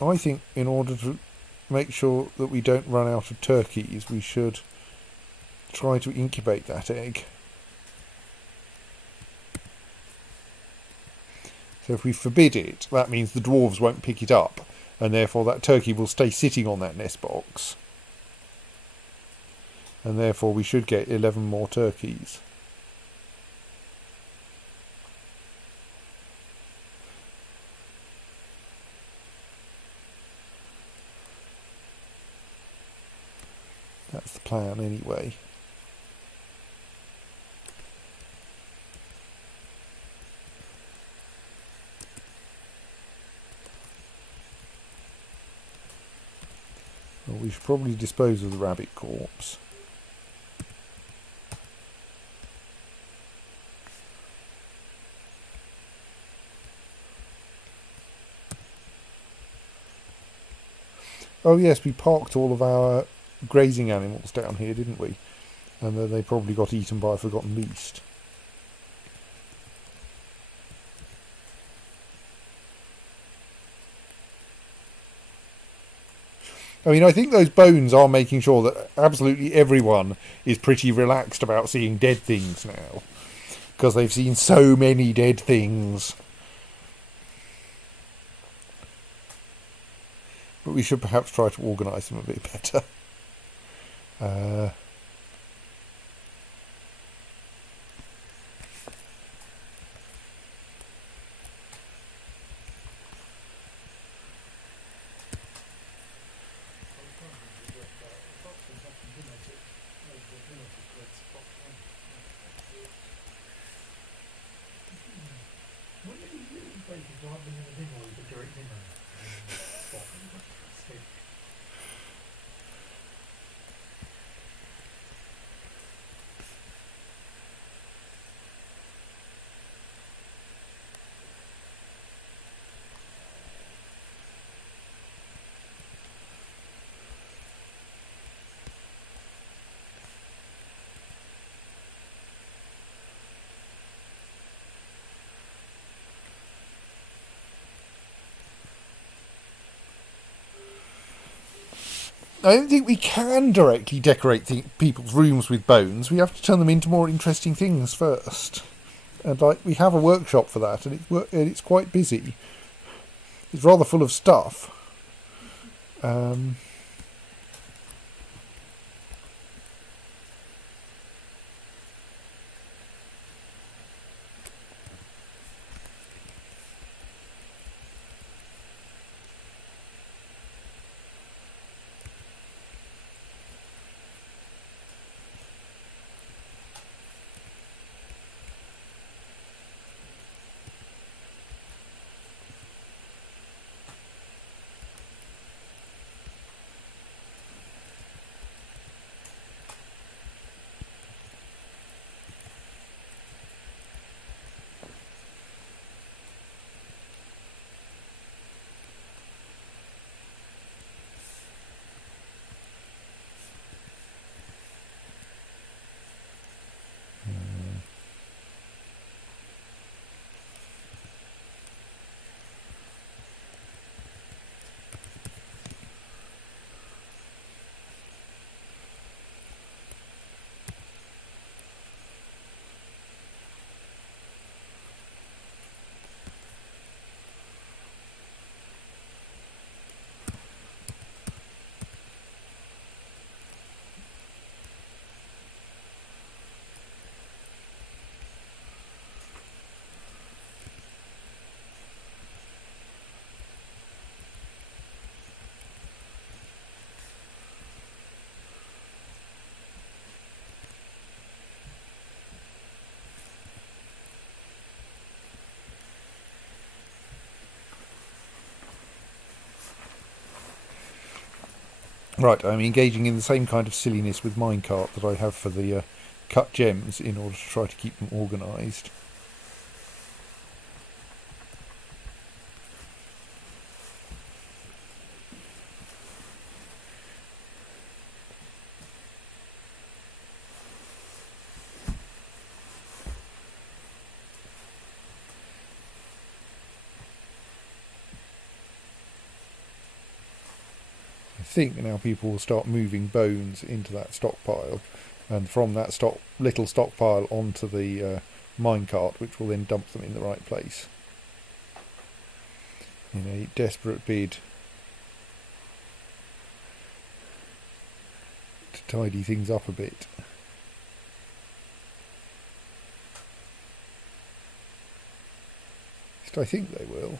I think in order to make sure that we don't run out of turkeys, we should try to incubate that egg. So if we forbid it, that means the dwarves won't pick it up, and therefore that turkey will stay sitting on that nest box. And therefore we should get 11 more turkeys. That's the plan anyway. Well, we should probably dispose of the rabbit corpse. Oh yes, we parked all of our grazing animals down here, didn't we? And then they probably got eaten by a forgotten beast. I mean, I think those bones are making sure that absolutely everyone is pretty relaxed about seeing dead things now. Because they've seen so many dead things. But we should perhaps try to organise them a bit better. I don't think we can directly decorate people's rooms with bones. We have to turn them into more interesting things first. And we have a workshop for that, and it's quite busy. It's rather full of stuff. Right, I'm engaging in the same kind of silliness with minecart that I have for the cut gems in order to try to keep them organised. I think now people will start moving bones into that stockpile, and from that little stockpile onto the minecart, which will then dump them in the right place. In a desperate bid to tidy things up a bit. At least I think they will.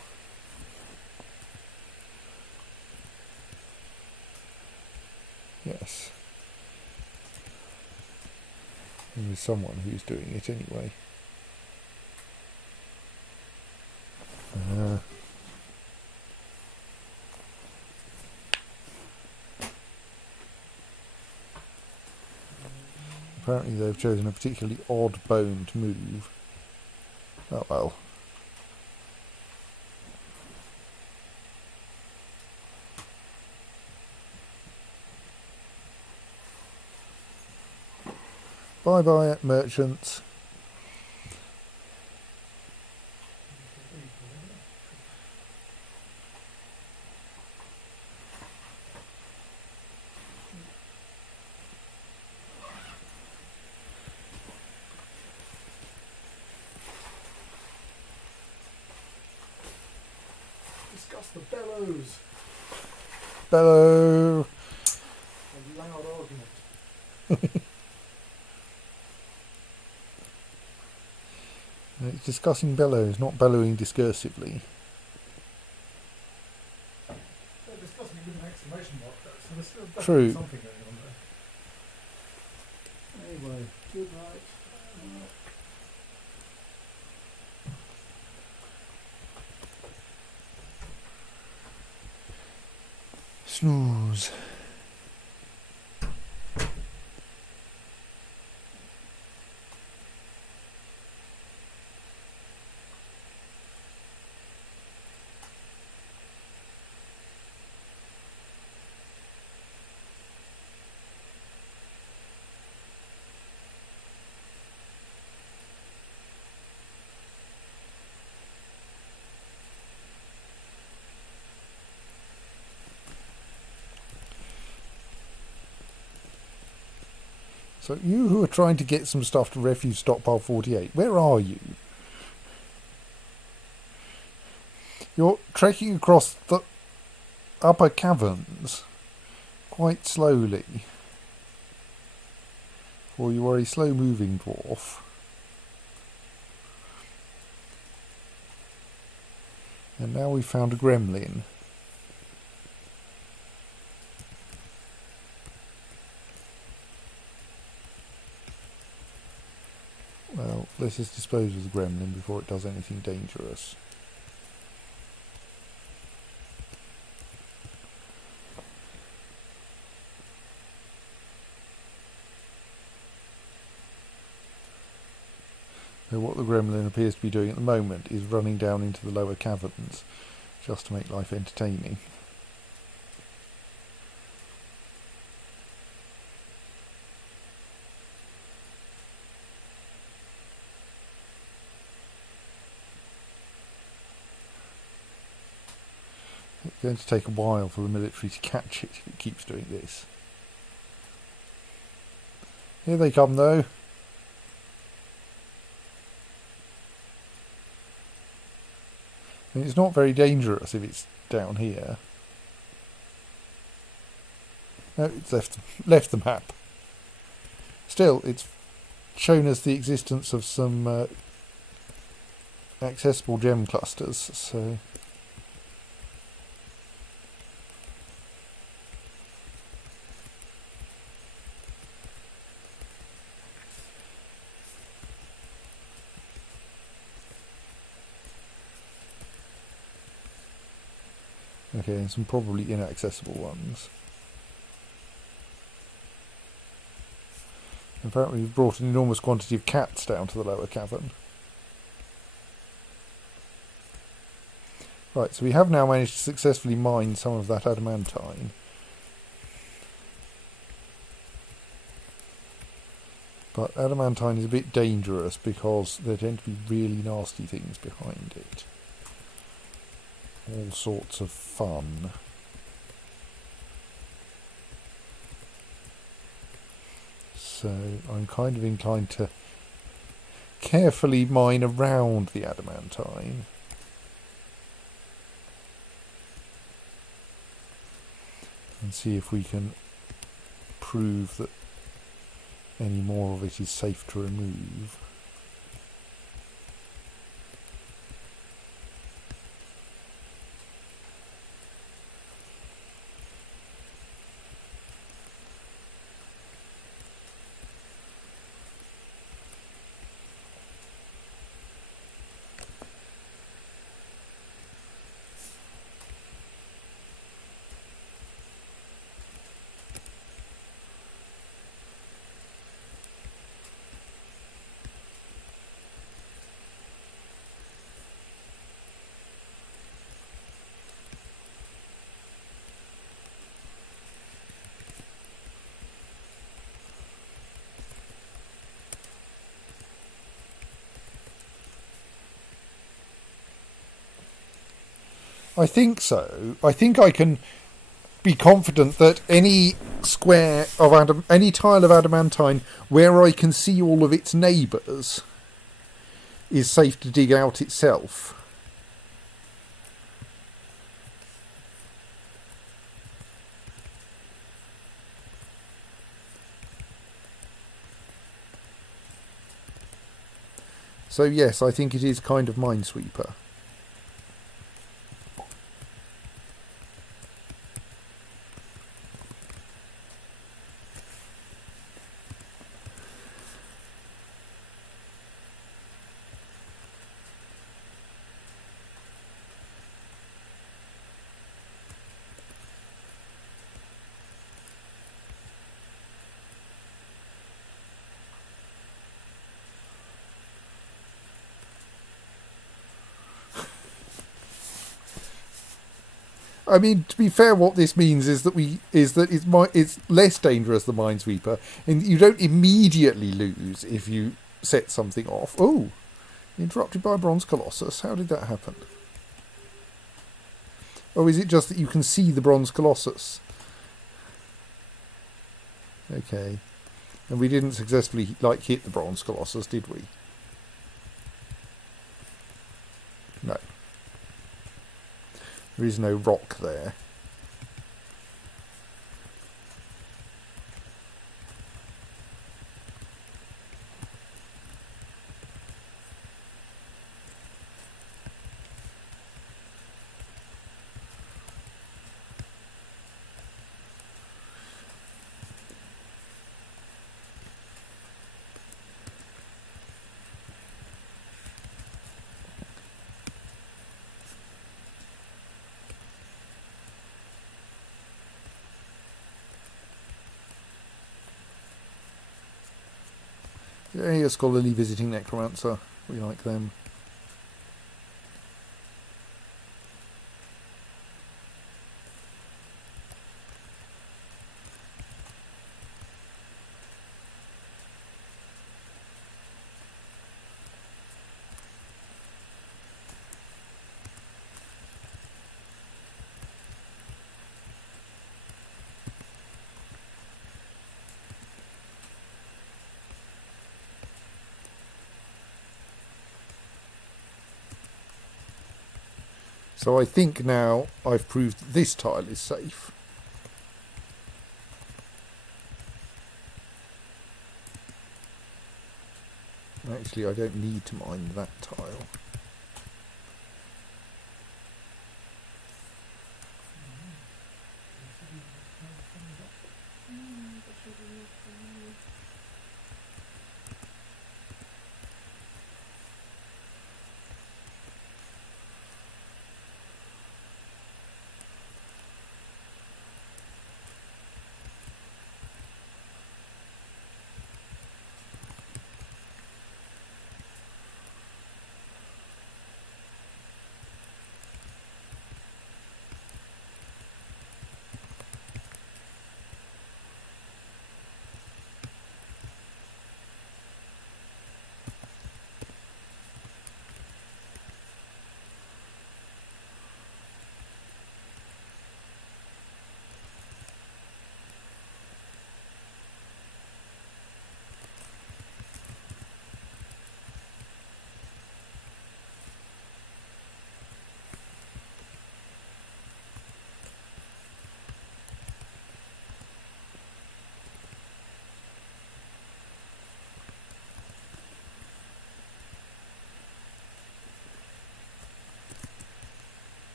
Yes. There is someone who's doing it anyway. Apparently they've chosen a particularly odd bone to move. Oh well. Bye bye, merchants. Discuss the bellows. Bellow. A loud argument. It's discussing bellows, not bellowing discursively. They're discussing it with an exclamation mark though, so there's still True. definitely something going on there. Anyway, good night. Snooze. So you who are trying to get some stuff to refuse stockpile 48, where are you? You're trekking across the upper caverns quite slowly. For you are a slow-moving dwarf. And now we've found a gremlin. Well, let's just dispose of the gremlin before it does anything dangerous. So what the gremlin appears to be doing at the moment is running down into the lower caverns, just to make life entertaining. It's going to take a while for the military to catch it if it keeps doing this. Here they come though. And it's not very dangerous if it's down here. No, it's left the map. Still, it's shown us the existence of some accessible gem clusters, so... Okay, and some probably inaccessible ones. Apparently we've brought an enormous quantity of cats down to the lower cavern. Right, so we have now managed to successfully mine some of that adamantine. But adamantine is a bit dangerous because there tend to be really nasty things behind it. All sorts of fun. So I'm kind of inclined to carefully mine around the adamantine. And see if we can prove that any more of it is safe to remove. I think so. I think I can be confident that any square of any tile of adamantine where I can see all of its neighbours is safe to dig out itself. So yes, I think it is kind of Minesweeper. I mean, to be fair, what this means is that it's less dangerous than Minesweeper, and you don't immediately lose if you set something off. Oh, interrupted by a Bronze Colossus. How did that happen? Oh, is it just that you can see the Bronze Colossus? Okay. And we didn't successfully hit the bronze colossus, did we? No. There is no rock there. Hey, a scholarly visiting necromancer. We like them. So I think now I've proved that this tile is safe. Actually, I don't need to mine that tile.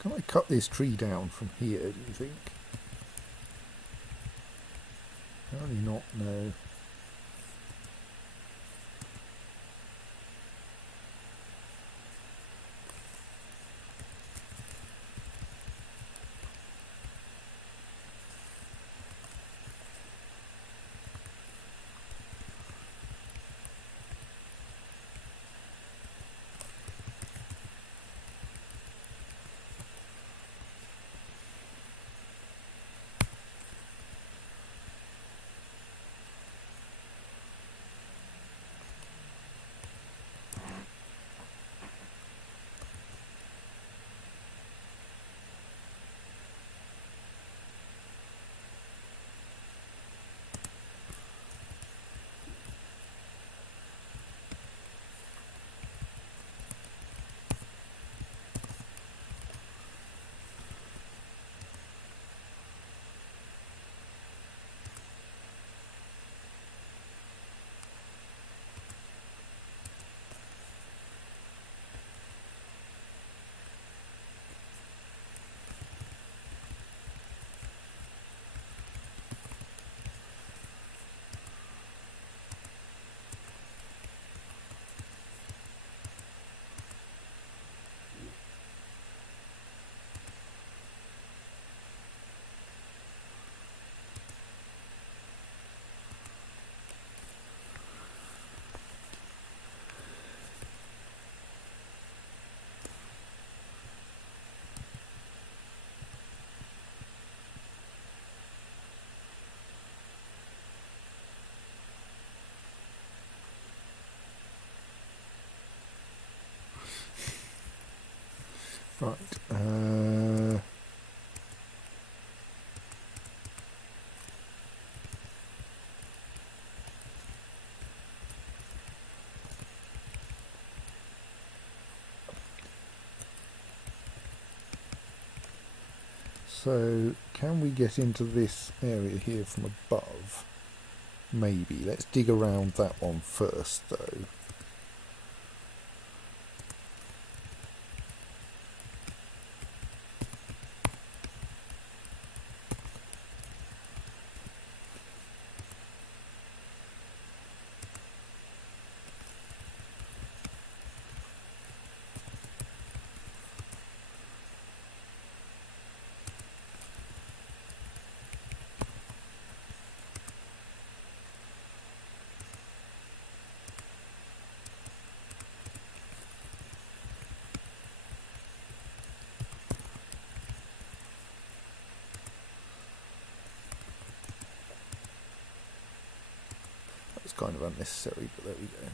Can I cut this tree down from here, do you think? Apparently not, no. Right. So, can we get into this area here from above? Maybe. Let's dig around that one first, though. It's kind of unnecessary, but there we go.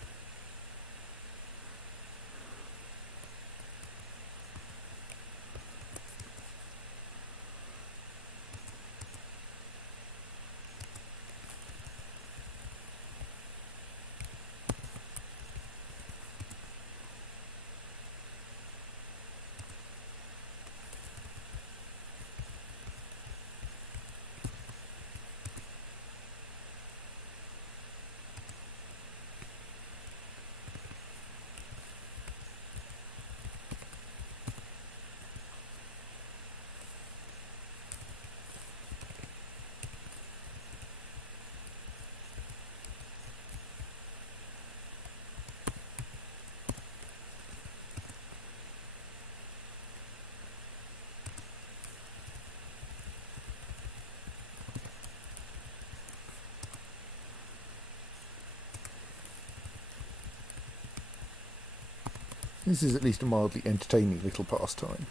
This is at least a mildly entertaining little pastime.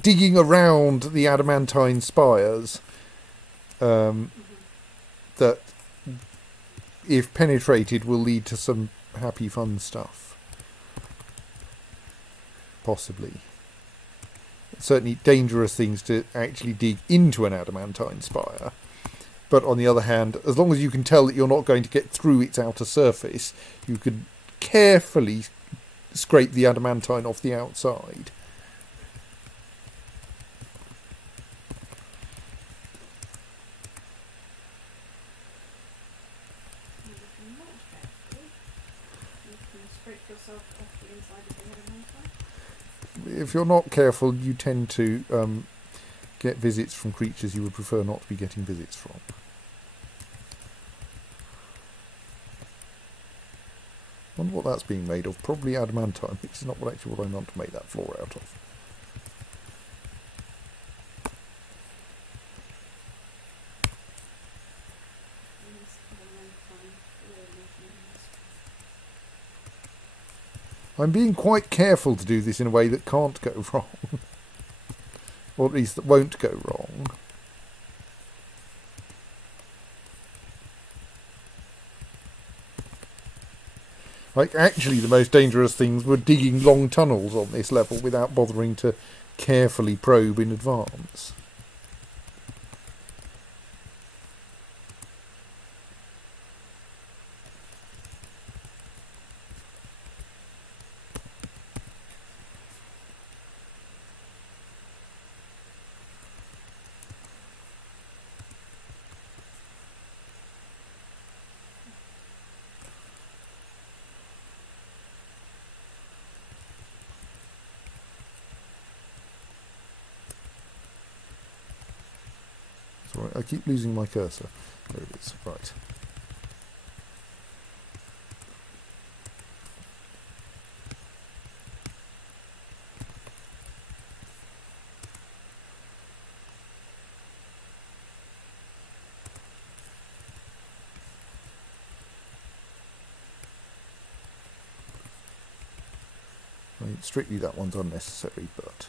Digging around the adamantine spires that, if penetrated, will lead to some happy fun stuff. Possibly. Certainly dangerous things to actually dig into an adamantine spire. But on the other hand, as long as you can tell that you're not going to get through its outer surface, you could carefully scrape the adamantine off the outside. If you're not careful, you tend to get visits from creatures you would prefer not to be getting visits from. Wonder what that's being made of. Probably adamantine, which is not actually what I want to make that floor out of. I'm being quite careful to do this in a way that can't go wrong. Or at least that won't go wrong. Like, actually the most dangerous things were digging long tunnels on this level without bothering to carefully probe in advance. Right, I keep losing my cursor. There it is. Right. I mean, strictly that one's unnecessary, but...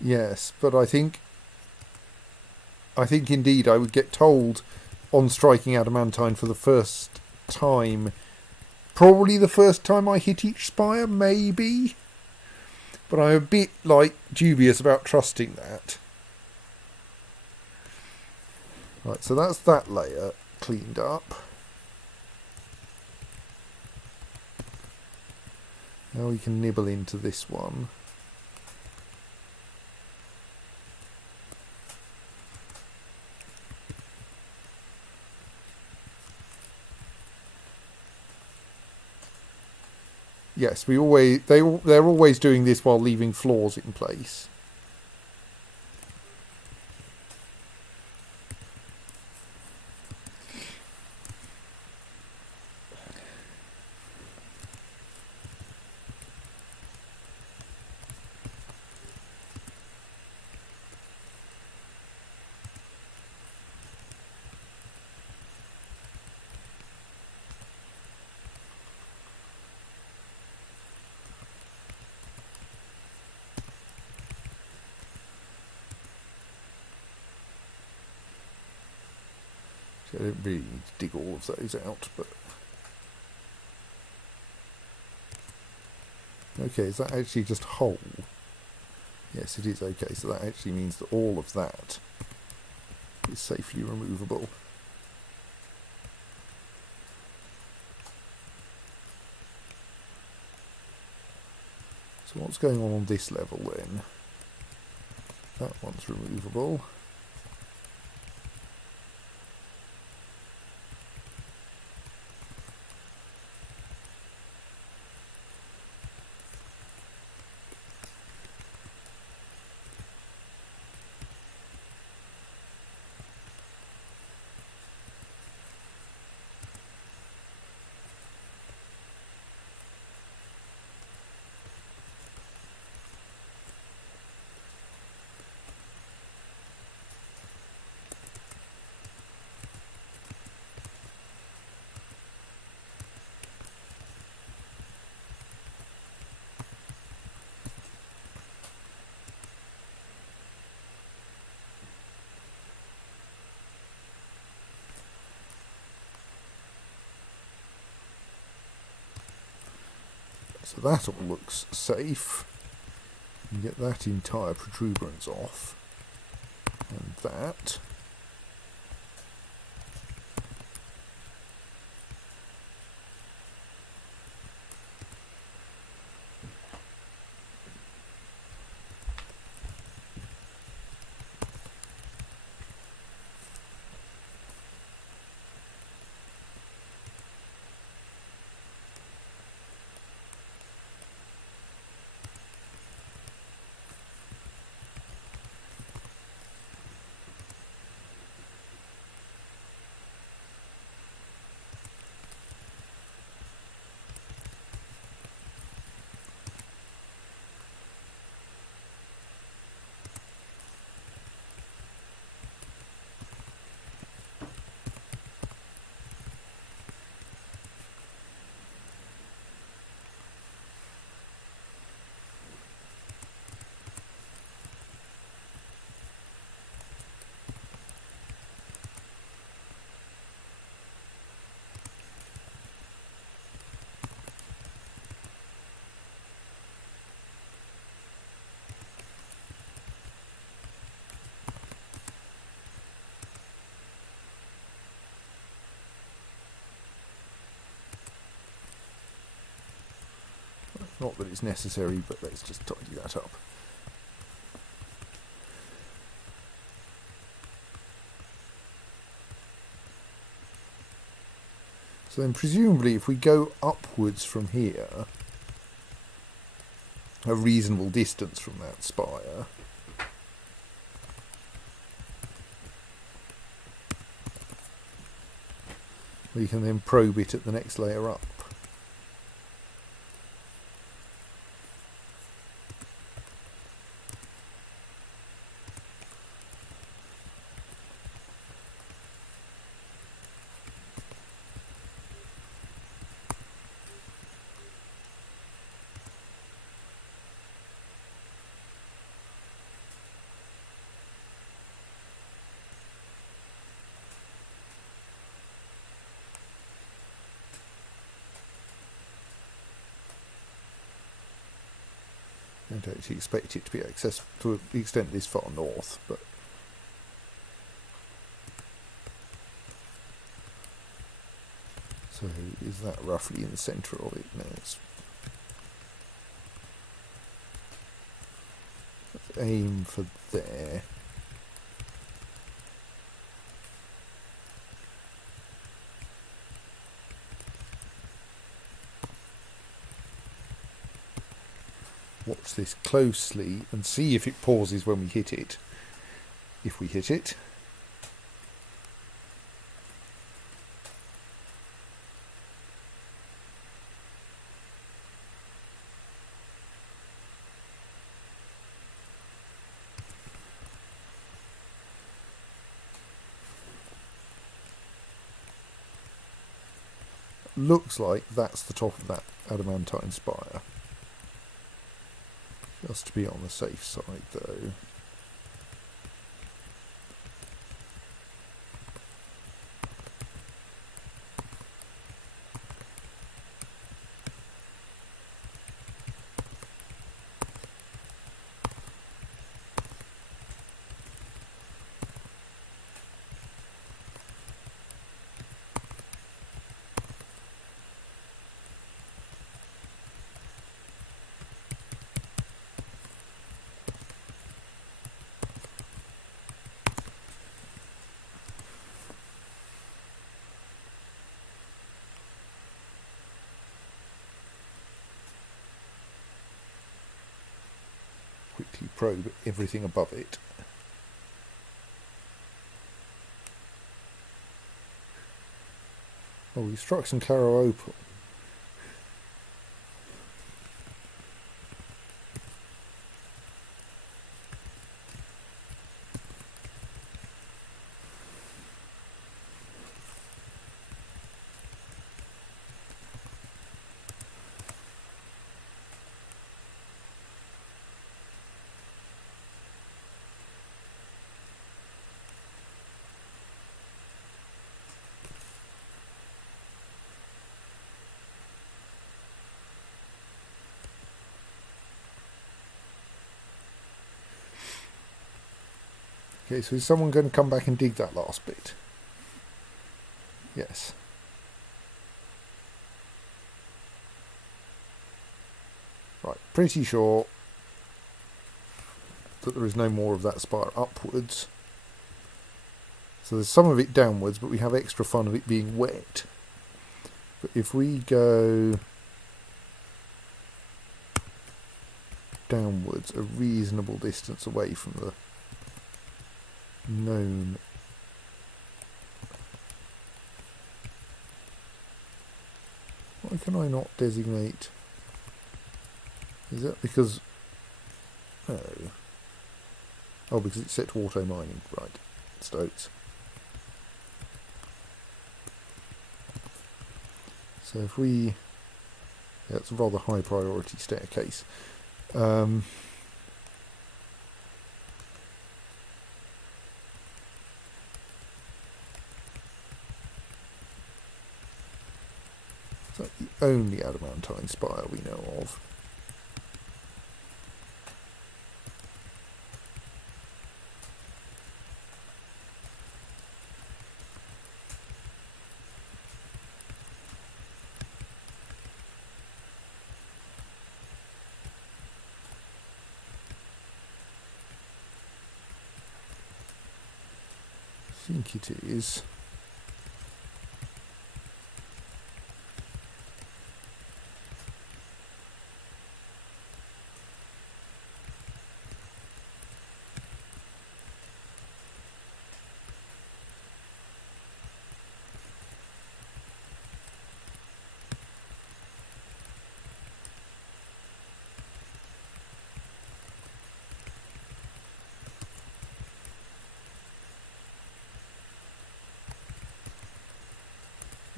Yes, but I think indeed I would get told on striking adamantine for the first time, probably the first time I hit each spire, maybe. But I'm a bit dubious about trusting that. Right, so that's that layer cleaned up. Now we can nibble into this one. Yes, they're always doing this while leaving floors in place. So I don't really need to dig all of those out, but... Okay, is that actually just whole? Yes, it is. Okay, so that actually means that all of that is safely removable. So what's going on this level then? That one's removable. So that all looks safe. You get that entire protuberance off. And that. Not that it's necessary, but let's just tidy that up. So then presumably if we go upwards from here, a reasonable distance from that spire, we can then probe it at the next layer up. don't actually expect it to be accessible to the extent this far north, but so is that roughly in the centre of it? No, let's aim for there. Watch this closely and see if it pauses when we hit it. If we hit it. Looks like that's the top of that adamantine spire. Just to be on the safe side, though. Quickly probe everything above it. Oh, we struck some claro opal. Okay, so is someone going to come back and dig that last bit? Yes. Right, pretty sure that there is no more of that spire upwards. So there's some of it downwards, but we have extra fun of it being wet. But if we go downwards a reasonable distance away from the known why can I not designate? Is that because oh because it's set to auto mining, right? Stoats. So if we it's a rather high priority staircase. It's like the only adamantine spire we know of. I think it is.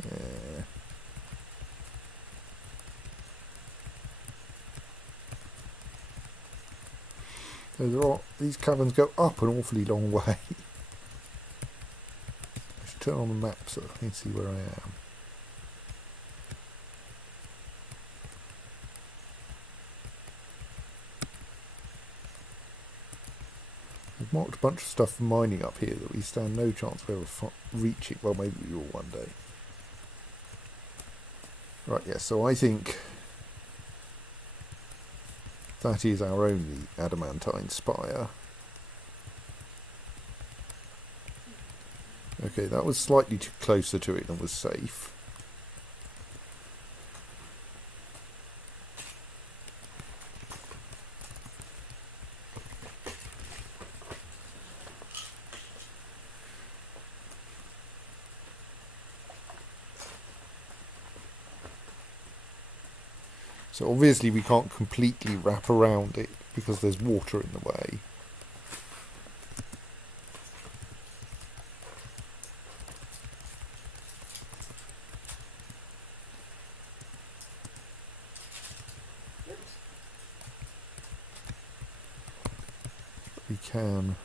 Yeah. So there are, these caverns go up an awfully long way. I should turn on the map so I can see where I am. I've marked a bunch of stuff for mining up here that we stand no chance of ever reaching. Well, maybe we will one day. Right, yeah, so I think that is our only adamantine spire. Okay, that was slightly too closer to it than was safe. So obviously we can't completely wrap around it because there's water in the way. We can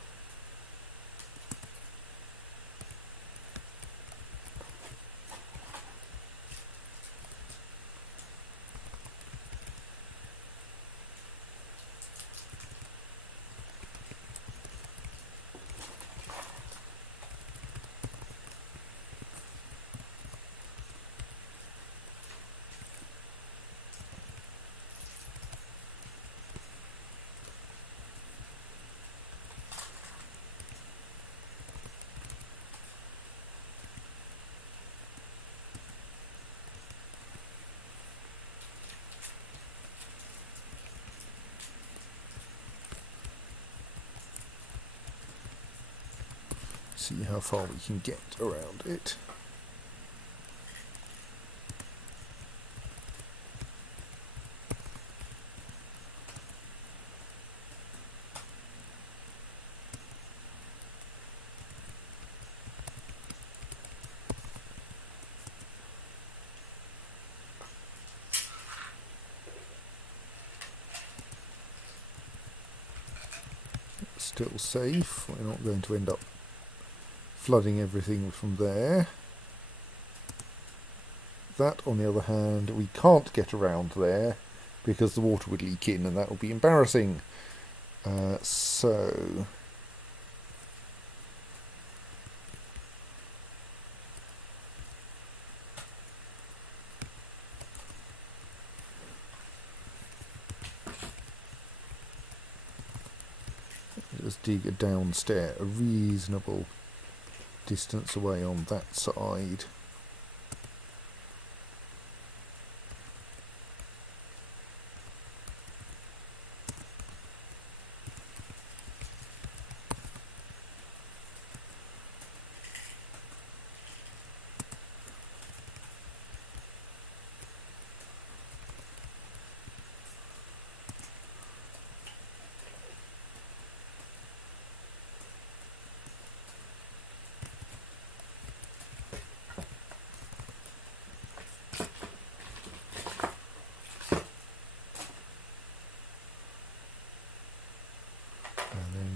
see how far we can get around it. Still safe. We're not going to end up flooding everything from there. That, on the other hand, we can't get around there because the water would leak in and that would be embarrassing. So just dig a downstair a reasonable distance away on that side.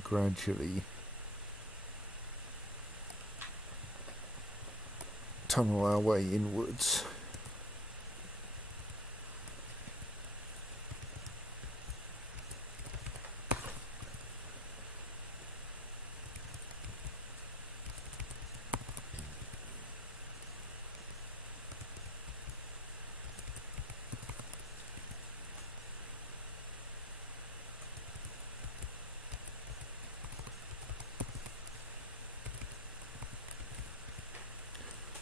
Gradually tunnel our way inwards.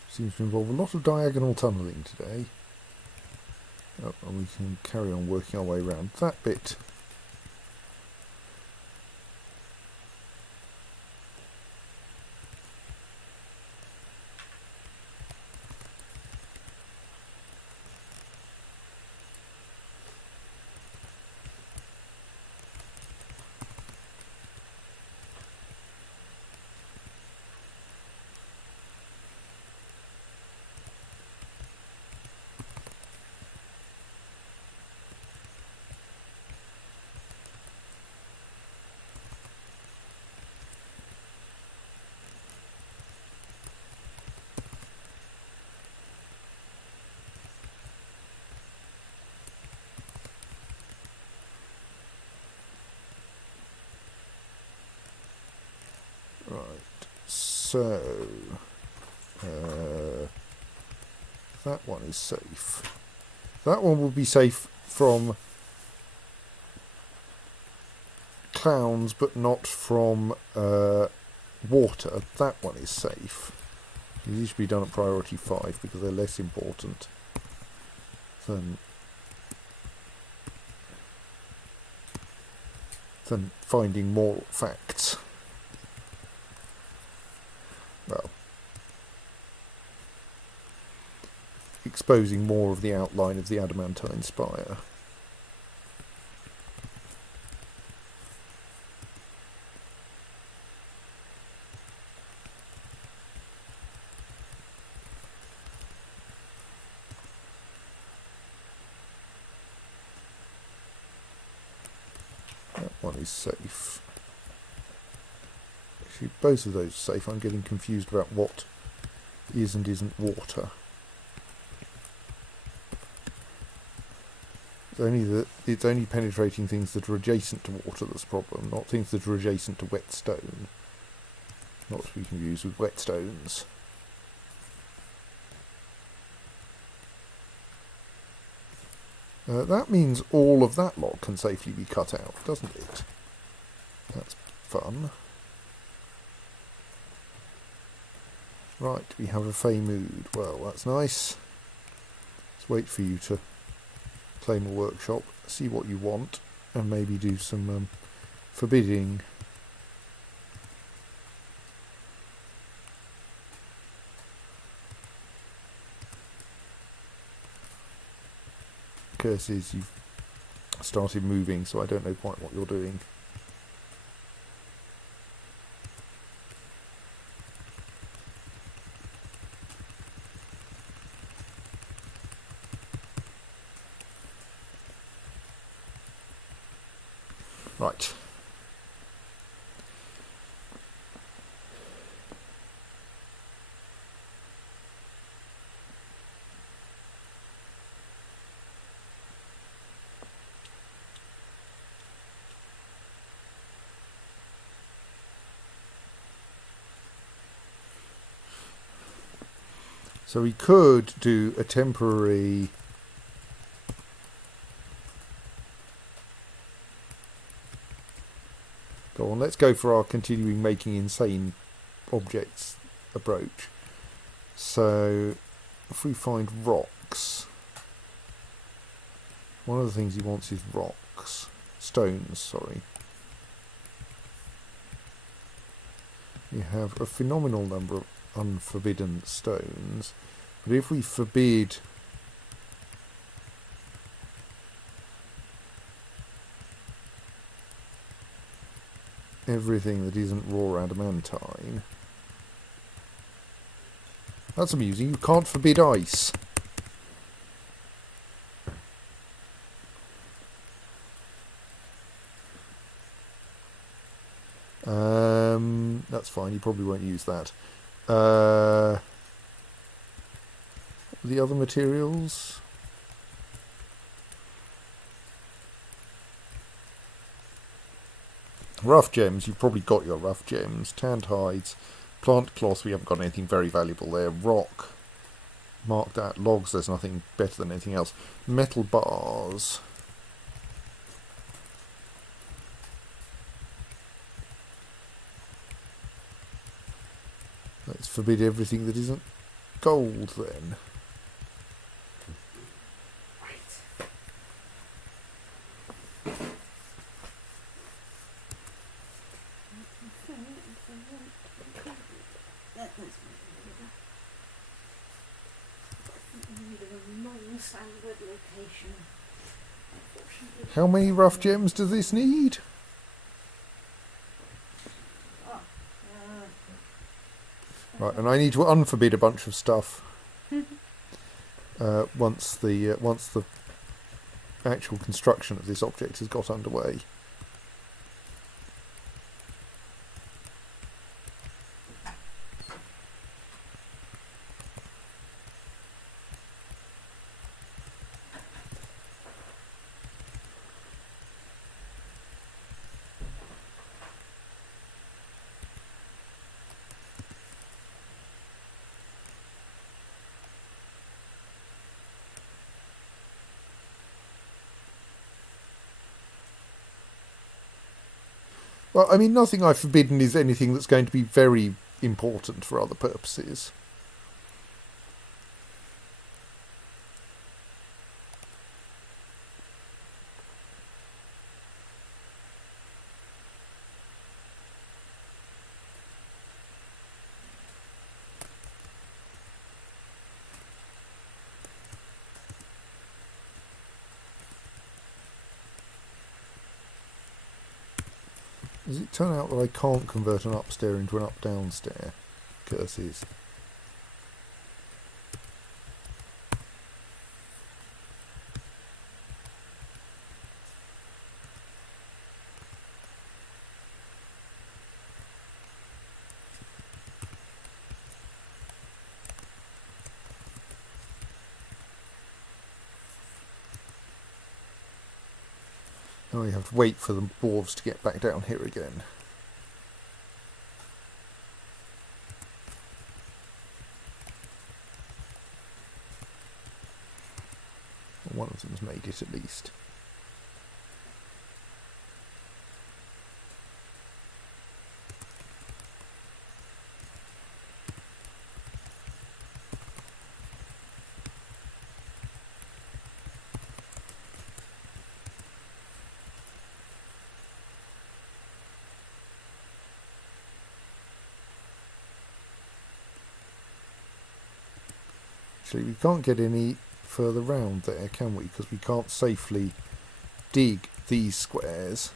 Seems to involve a lot of diagonal tunnelling today. Oh, and we can carry on working our way around that bit. So that one is safe. That one will be safe from clowns, but not from water. That one is safe. These should be done at priority 5 because they're less important than finding more facts. Well, exposing more of the outline of the adamantine spire. That one is safe. Actually, both of those are safe. I'm getting confused about what is and isn't water. It's only penetrating things that are adjacent to water that's a problem, not things that are adjacent to wet stone. Not to be confused with whetstones. That means all of that lot can safely be cut out, doesn't it? That's fun. Right, we have a Fey mood. Well, that's nice. Let's wait for you to claim a workshop, see what you want, and maybe do some forbidding. Curses, you've started moving, so I don't know quite what you're doing. Right. So we could do a temporary go on, let's go for our continuing making insane objects approach. So if we find rocks, one of the things he wants is rocks. Stones, sorry. We have a phenomenal number of unforbidden stones, but if we forbid everything that isn't raw adamantine, that's amusing. You can't forbid ice. That's fine, you probably won't use that. The other materials? Rough gems, you've probably got your rough gems. Tanned hides. Plant cloth, we haven't got anything very valuable there. Rock, marked out. Logs, there's nothing better than anything else. Metal bars. Let's forbid everything that isn't gold then. How many rough gems does this need? Right, and I need to unforbid a bunch of stuff once the actual construction of this object has got underway. Well, I mean, nothing I've forbidden is anything that's going to be very important for other purposes. Does it turn out that I can't convert an upstair into an up-down stair? Curses. Now we have to wait for the dwarves to get back down here again. Well, one of them's made it at least. Actually, we can't get any further round there, can we? Because we can't safely dig these squares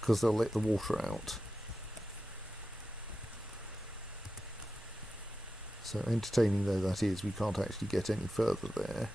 because they'll let the water out. So entertaining though that is, we can't actually get any further there.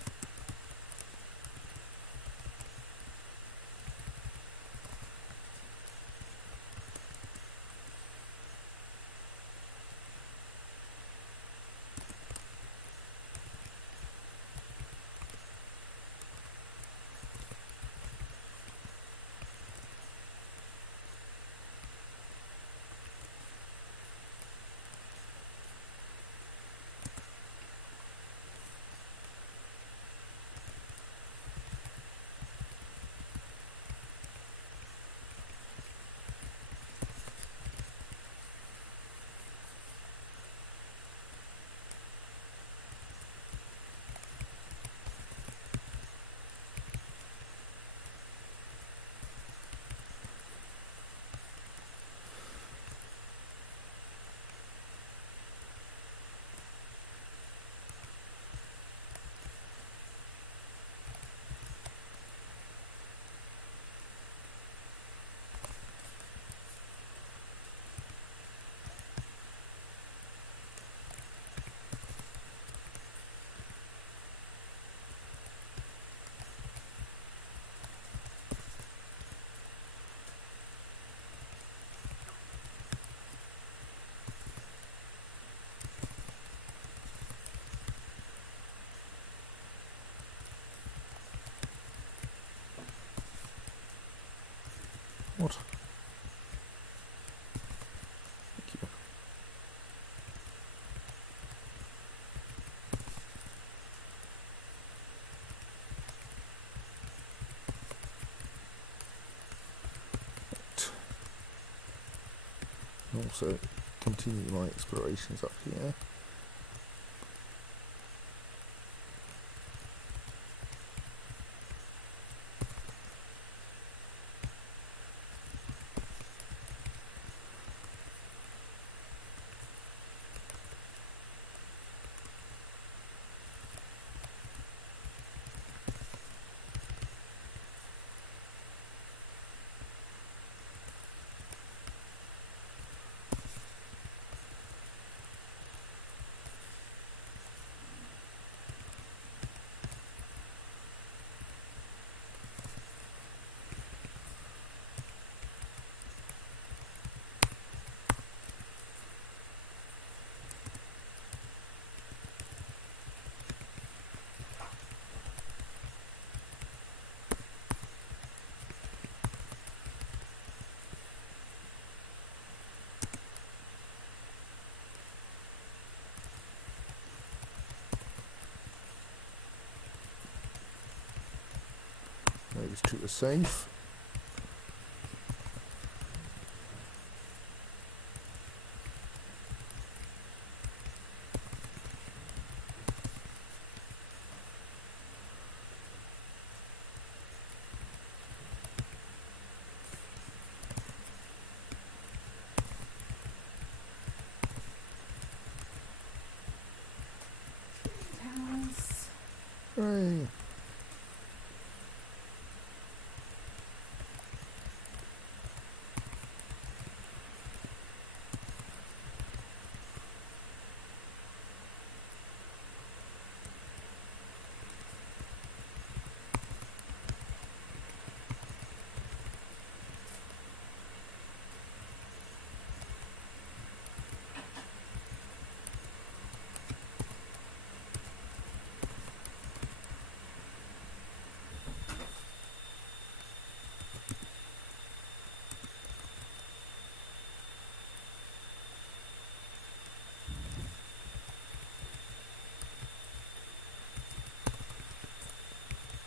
What? Thank you. Right. Also, continue my explorations up here. Those two are safe. Hooray.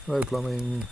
No plumbing.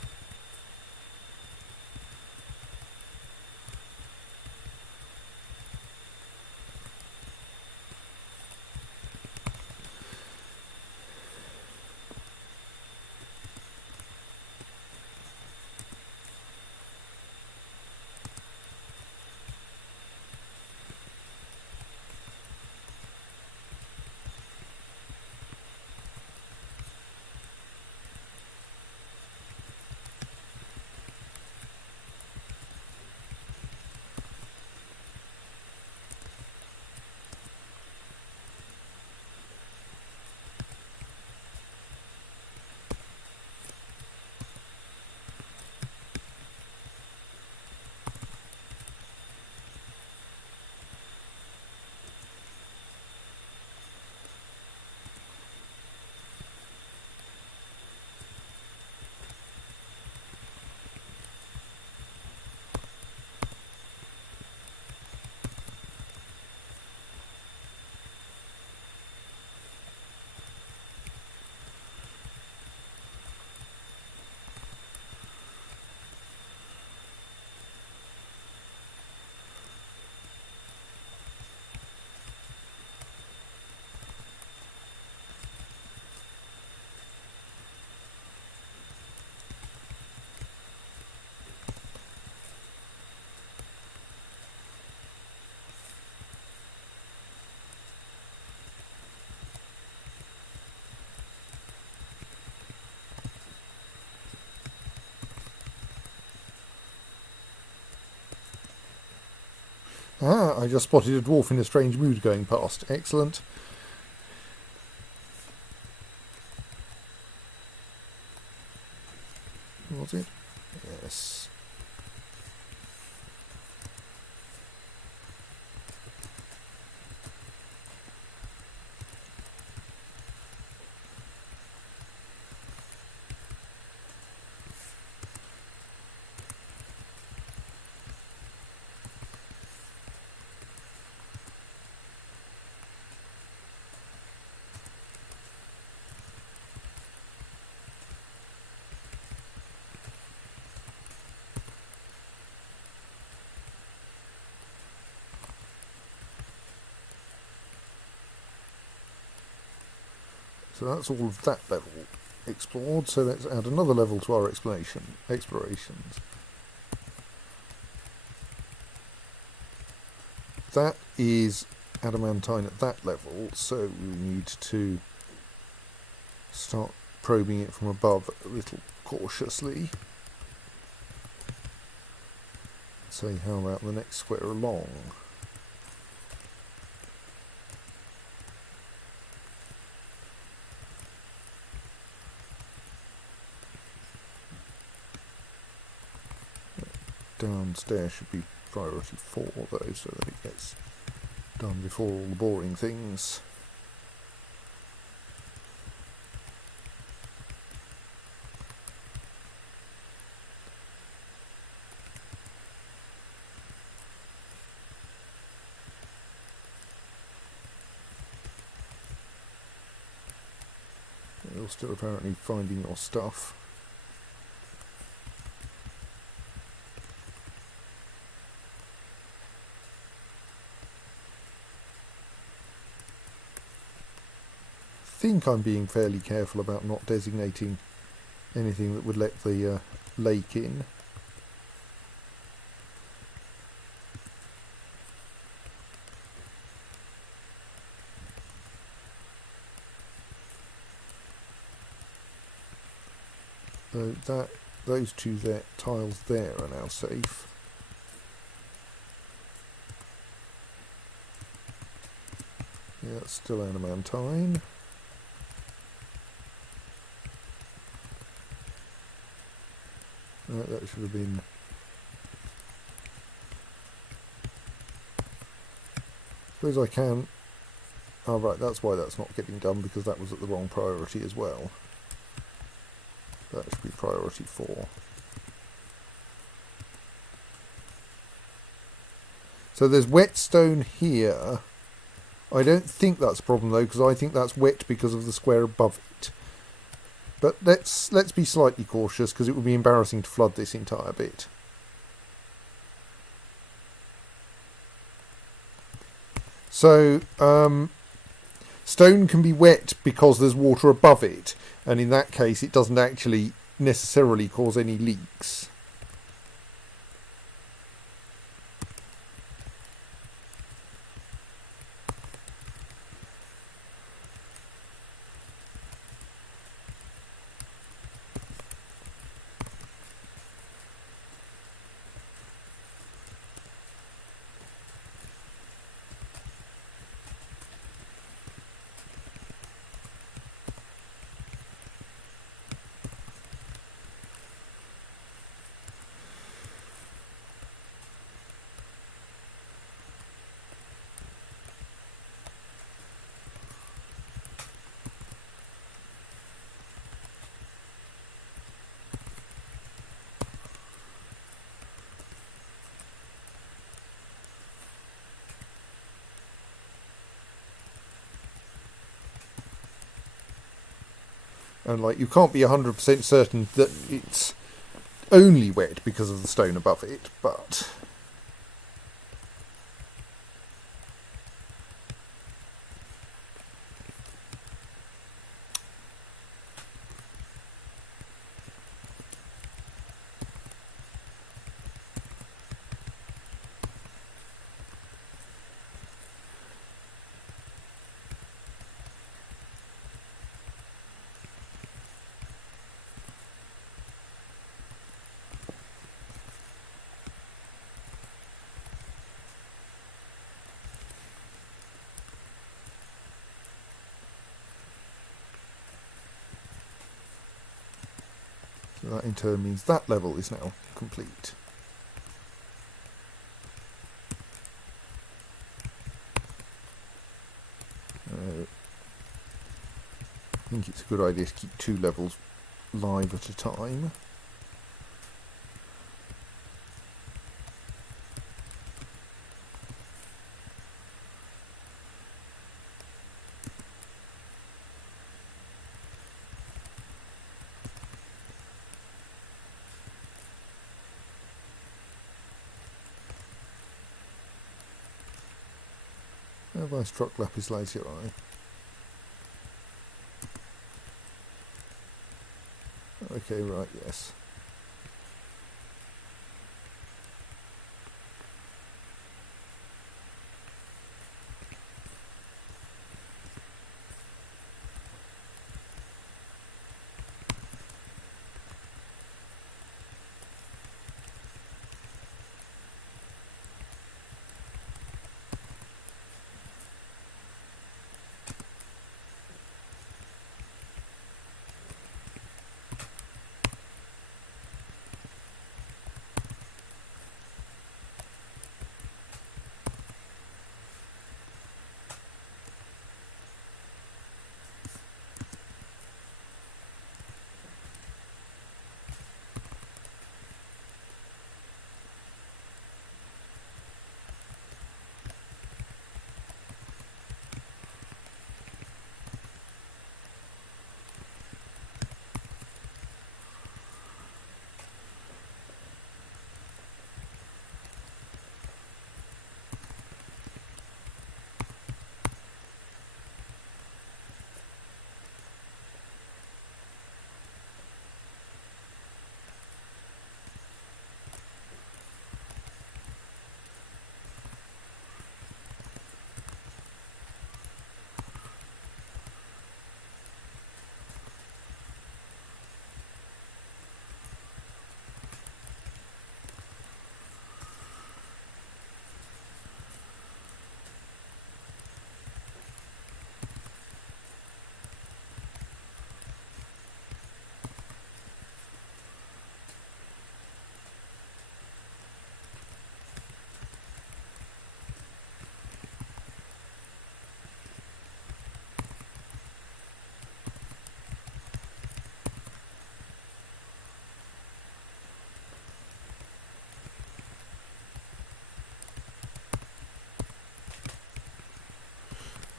Ah, I just spotted a dwarf in a strange mood going past. Excellent. Was it? Yes. So that's all of that level explored. So let's add another level to our explorations. That is adamantine at that level, so we need to start probing it from above a little cautiously. Say, how about the next square along? Downstairs should be priority 4 though, so that it gets done before all the boring things. You're still apparently finding your stuff. I think I'm being fairly careful about not designating anything that would let the lake in. those two there, tiles there are now safe. Yeah, it's still adamantine. That should have been... Suppose I can... Oh right, that's why that's not getting done, because that was at the wrong priority as well. That should be priority 4. So there's wet stone here. I don't think that's a problem though, because I think that's wet because of the square above it. But let's be slightly cautious, because it would be embarrassing to flood this entire bit. So stone can be wet because there's water above it, and in that case it doesn't actually necessarily cause any leaks. And like, you can't be 100% certain that it's only wet because of the stone above it, but... So that in turn means that level is now complete. I think it's a good idea to keep 2 levels live at a time. Have I struck lapis lazuli? Okay, right, yes.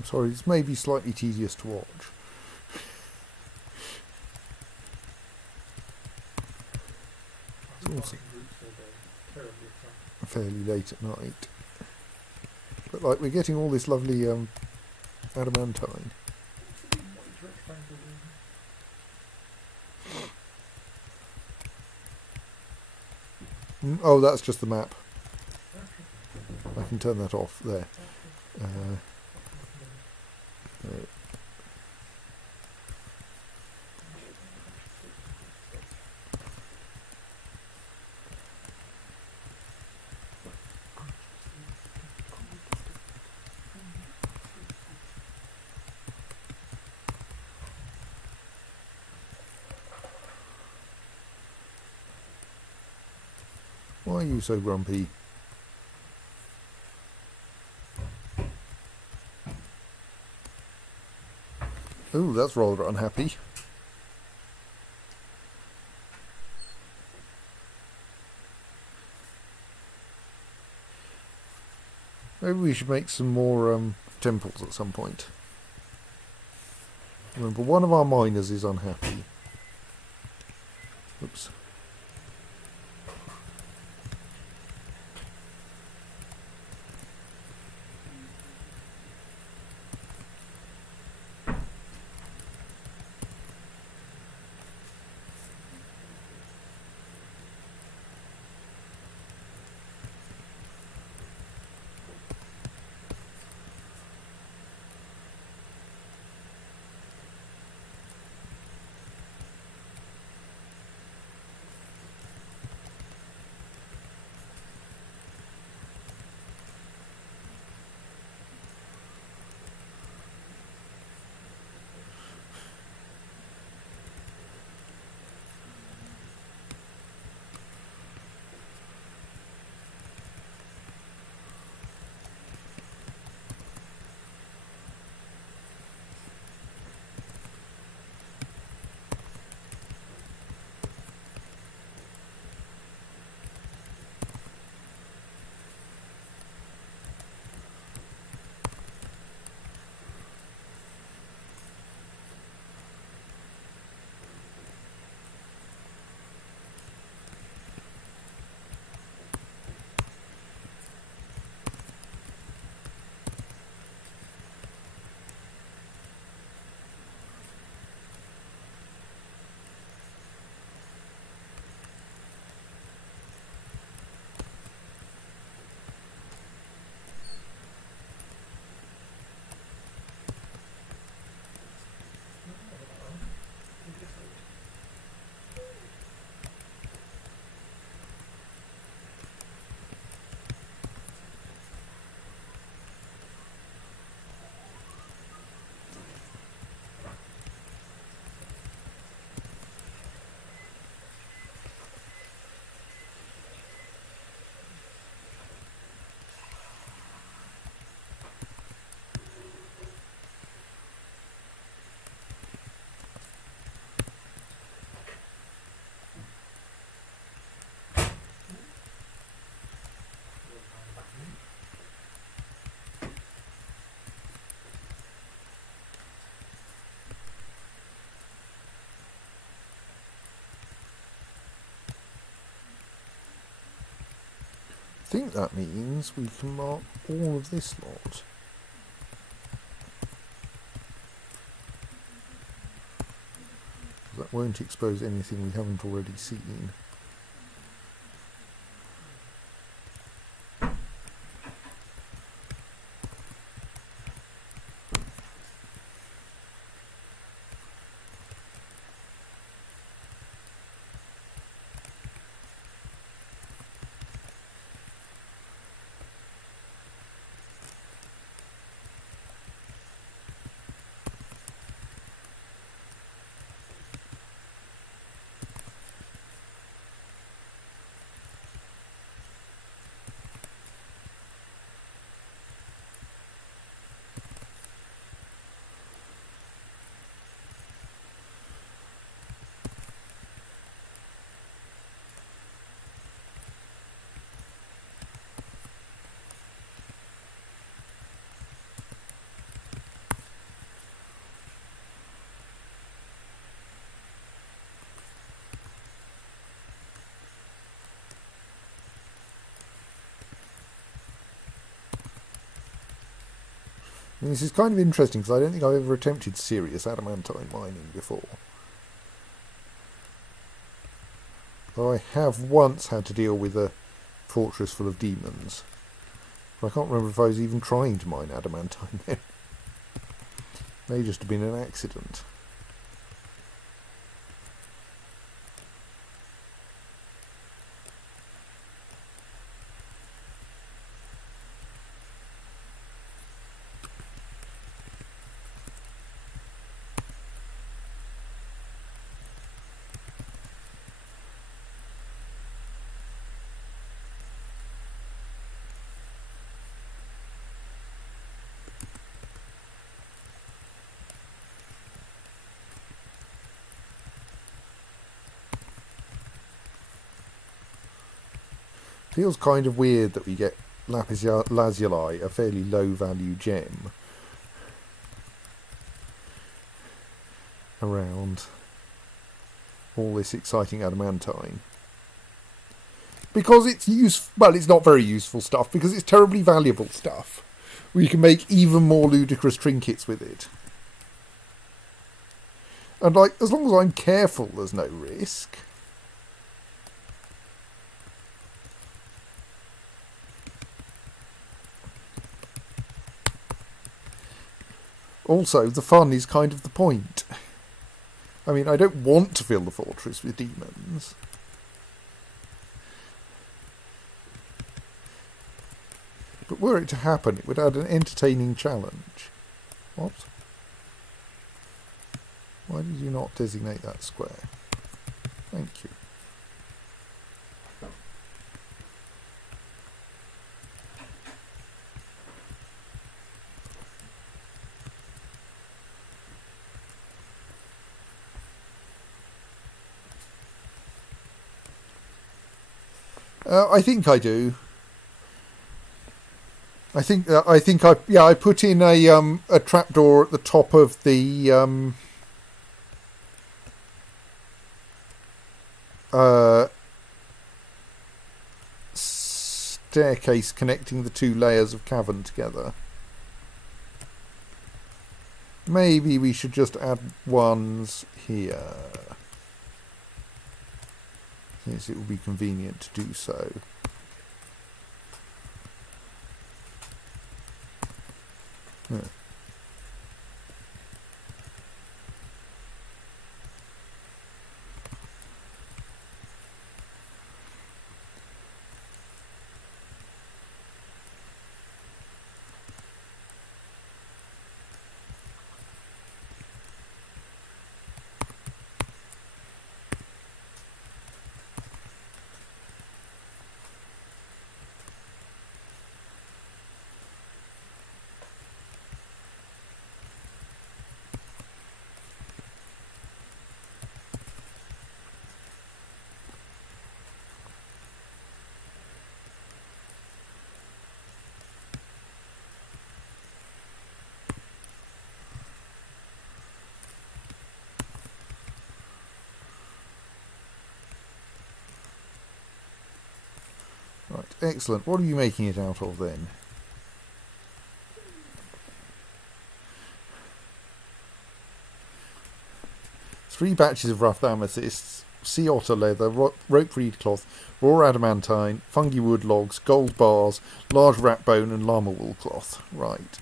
Sorry, it's maybe slightly tedious to watch. It's also fairly late at night. But like, we're getting all this lovely adamantine. Oh, that's just the map. I can turn that off there. Why are you so grumpy? Oh, that's rather unhappy. Maybe we should make some more temples at some point. Remember, one of our miners is unhappy. Oops. I think that means we can mark all of this lot. That won't expose anything we haven't already seen. And this is kind of interesting because I don't think I've ever attempted serious adamantine mining before. Though I have once had to deal with a fortress full of demons. But I can't remember if I was even trying to mine adamantine then. May just have been an accident. Feels kind of weird that we get lapis lazuli, a fairly low value gem, around all this exciting adamantine. Because it's well, it's not very useful stuff, because it's terribly valuable stuff. We can make even more ludicrous trinkets with it. And like, as long as I'm careful, there's no risk. Also, the fun is kind of the point. I mean, I don't want to fill the fortress with demons. But were it to happen, it would add an entertaining challenge. What? Why did you not designate that square? Thank you. I think I do. I think I put in a trapdoor at the top of the staircase connecting the two layers of cavern together. Maybe we should just add ones here, since it will be convenient to do so. Yeah. Right, excellent. What are you making it out of then? Three batches of rough amethysts, sea otter leather, rope reed cloth, raw adamantine, fungi wood logs, gold bars, large rat bone and llama wool cloth. Right.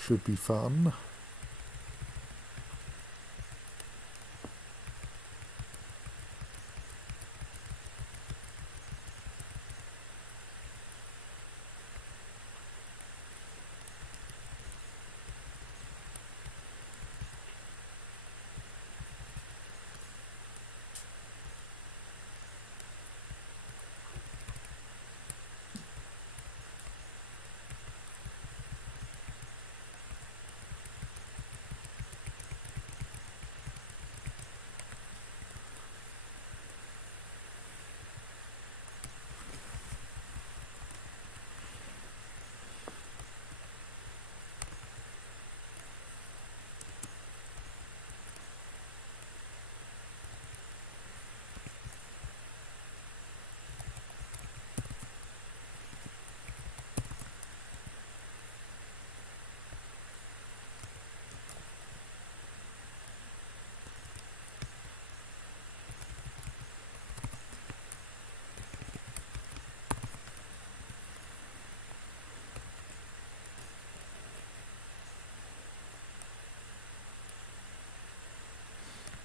Should be fun.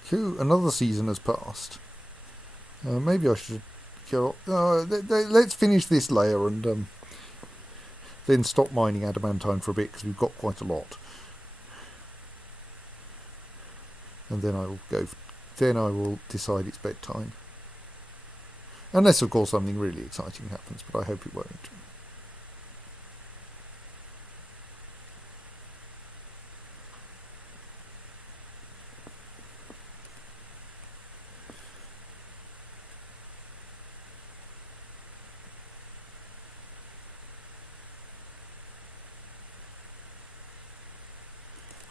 Phew, another season has passed. Maybe I should go. Let's finish this layer and then stop mining adamantine for a bit because we've got quite a lot. And then I will go. Then I will decide it's bedtime. Unless, of course, something really exciting happens, but I hope it won't.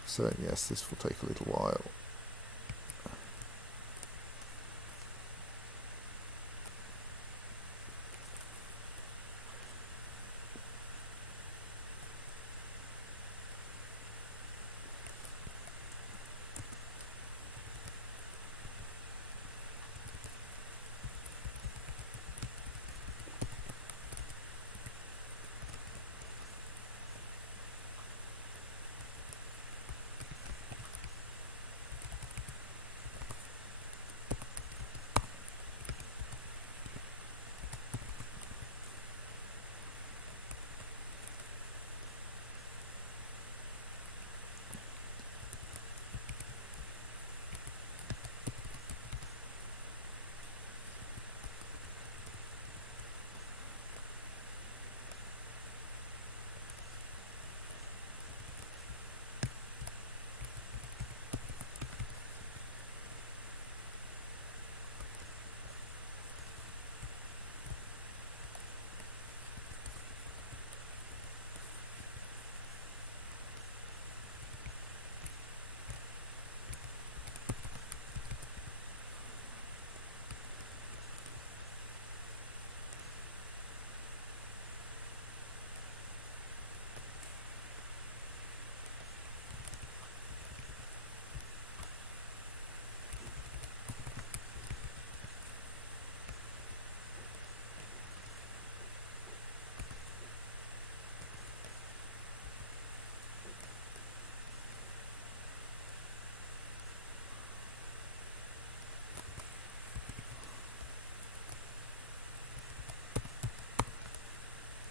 So yes, this will take a little while.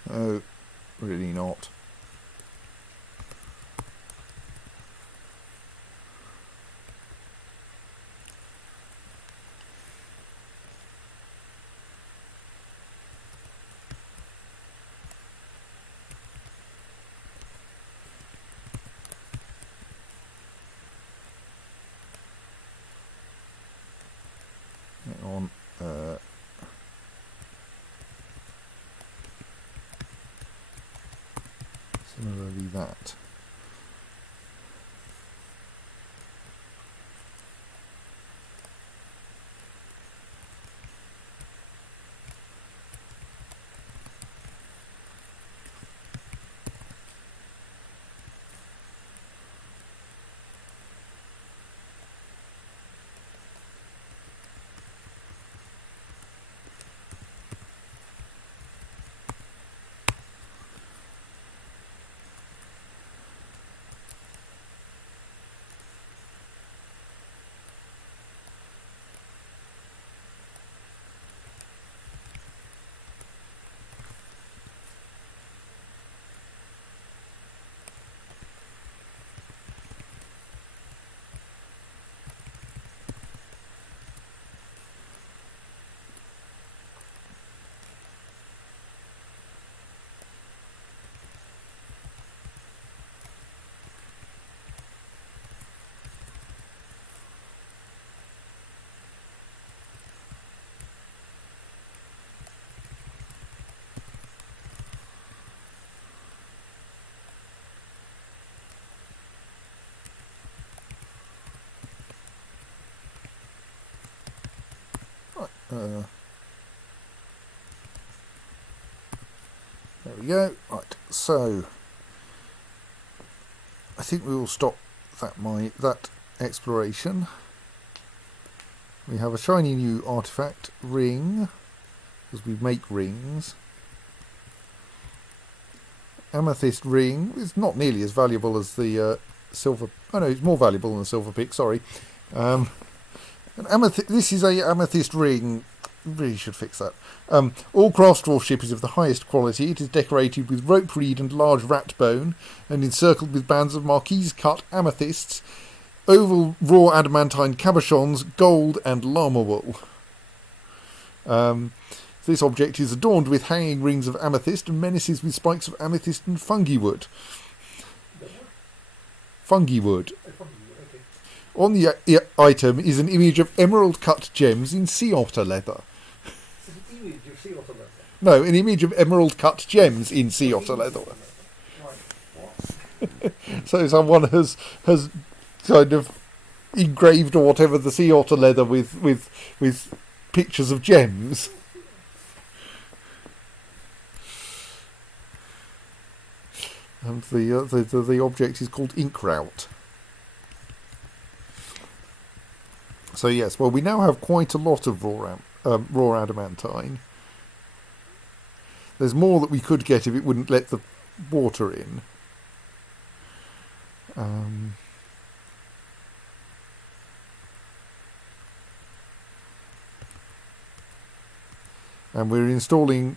Oh, really not. Hang on. Similarly that. There we go. Right, so I think we will stop that exploration. We have a shiny new artifact ring, because we make rings. Amethyst ring is not nearly as valuable as the silver. Oh no, it's more valuable than the silver pick. Sorry. This is a amethyst ring. Really should fix that. All craft dwarf ship is of the highest quality. It is decorated with rope reed and large rat bone, and encircled with bands of marquise cut amethysts, oval raw adamantine cabochons, gold, and llama wool. This object is adorned with hanging rings of amethyst and menaces with spikes of amethyst and fungi wood. Fungi wood. Okay. On the item is an image of emerald cut gems in sea otter leather. This is an image of sea otter leather. No, an image of emerald cut gems in sea otter leather. Right. What? So someone has kind of engraved or whatever the sea otter leather with pictures of gems. And the object is called ink route. So yes, well we now have quite a lot of raw adamantine. There's more that we could get if it wouldn't let the water in. And we're installing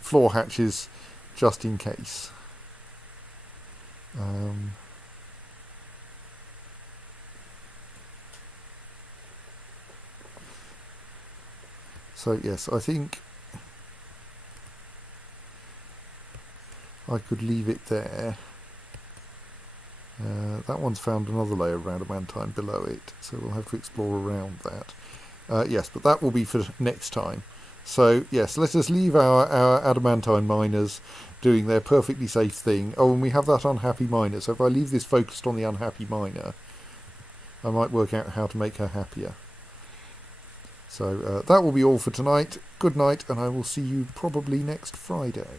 floor hatches just in case. So yes, I think I could leave it there. That one's found another layer of adamantine below it, so we'll have to explore around that. Yes, but that will be for next time. So yes, let us leave our adamantine miners doing their perfectly safe thing. Oh, and we have that unhappy miner, so if I leave this focused on the unhappy miner, I might work out how to make her happier. So that will be all for tonight. Good night, and I will see you probably next Friday.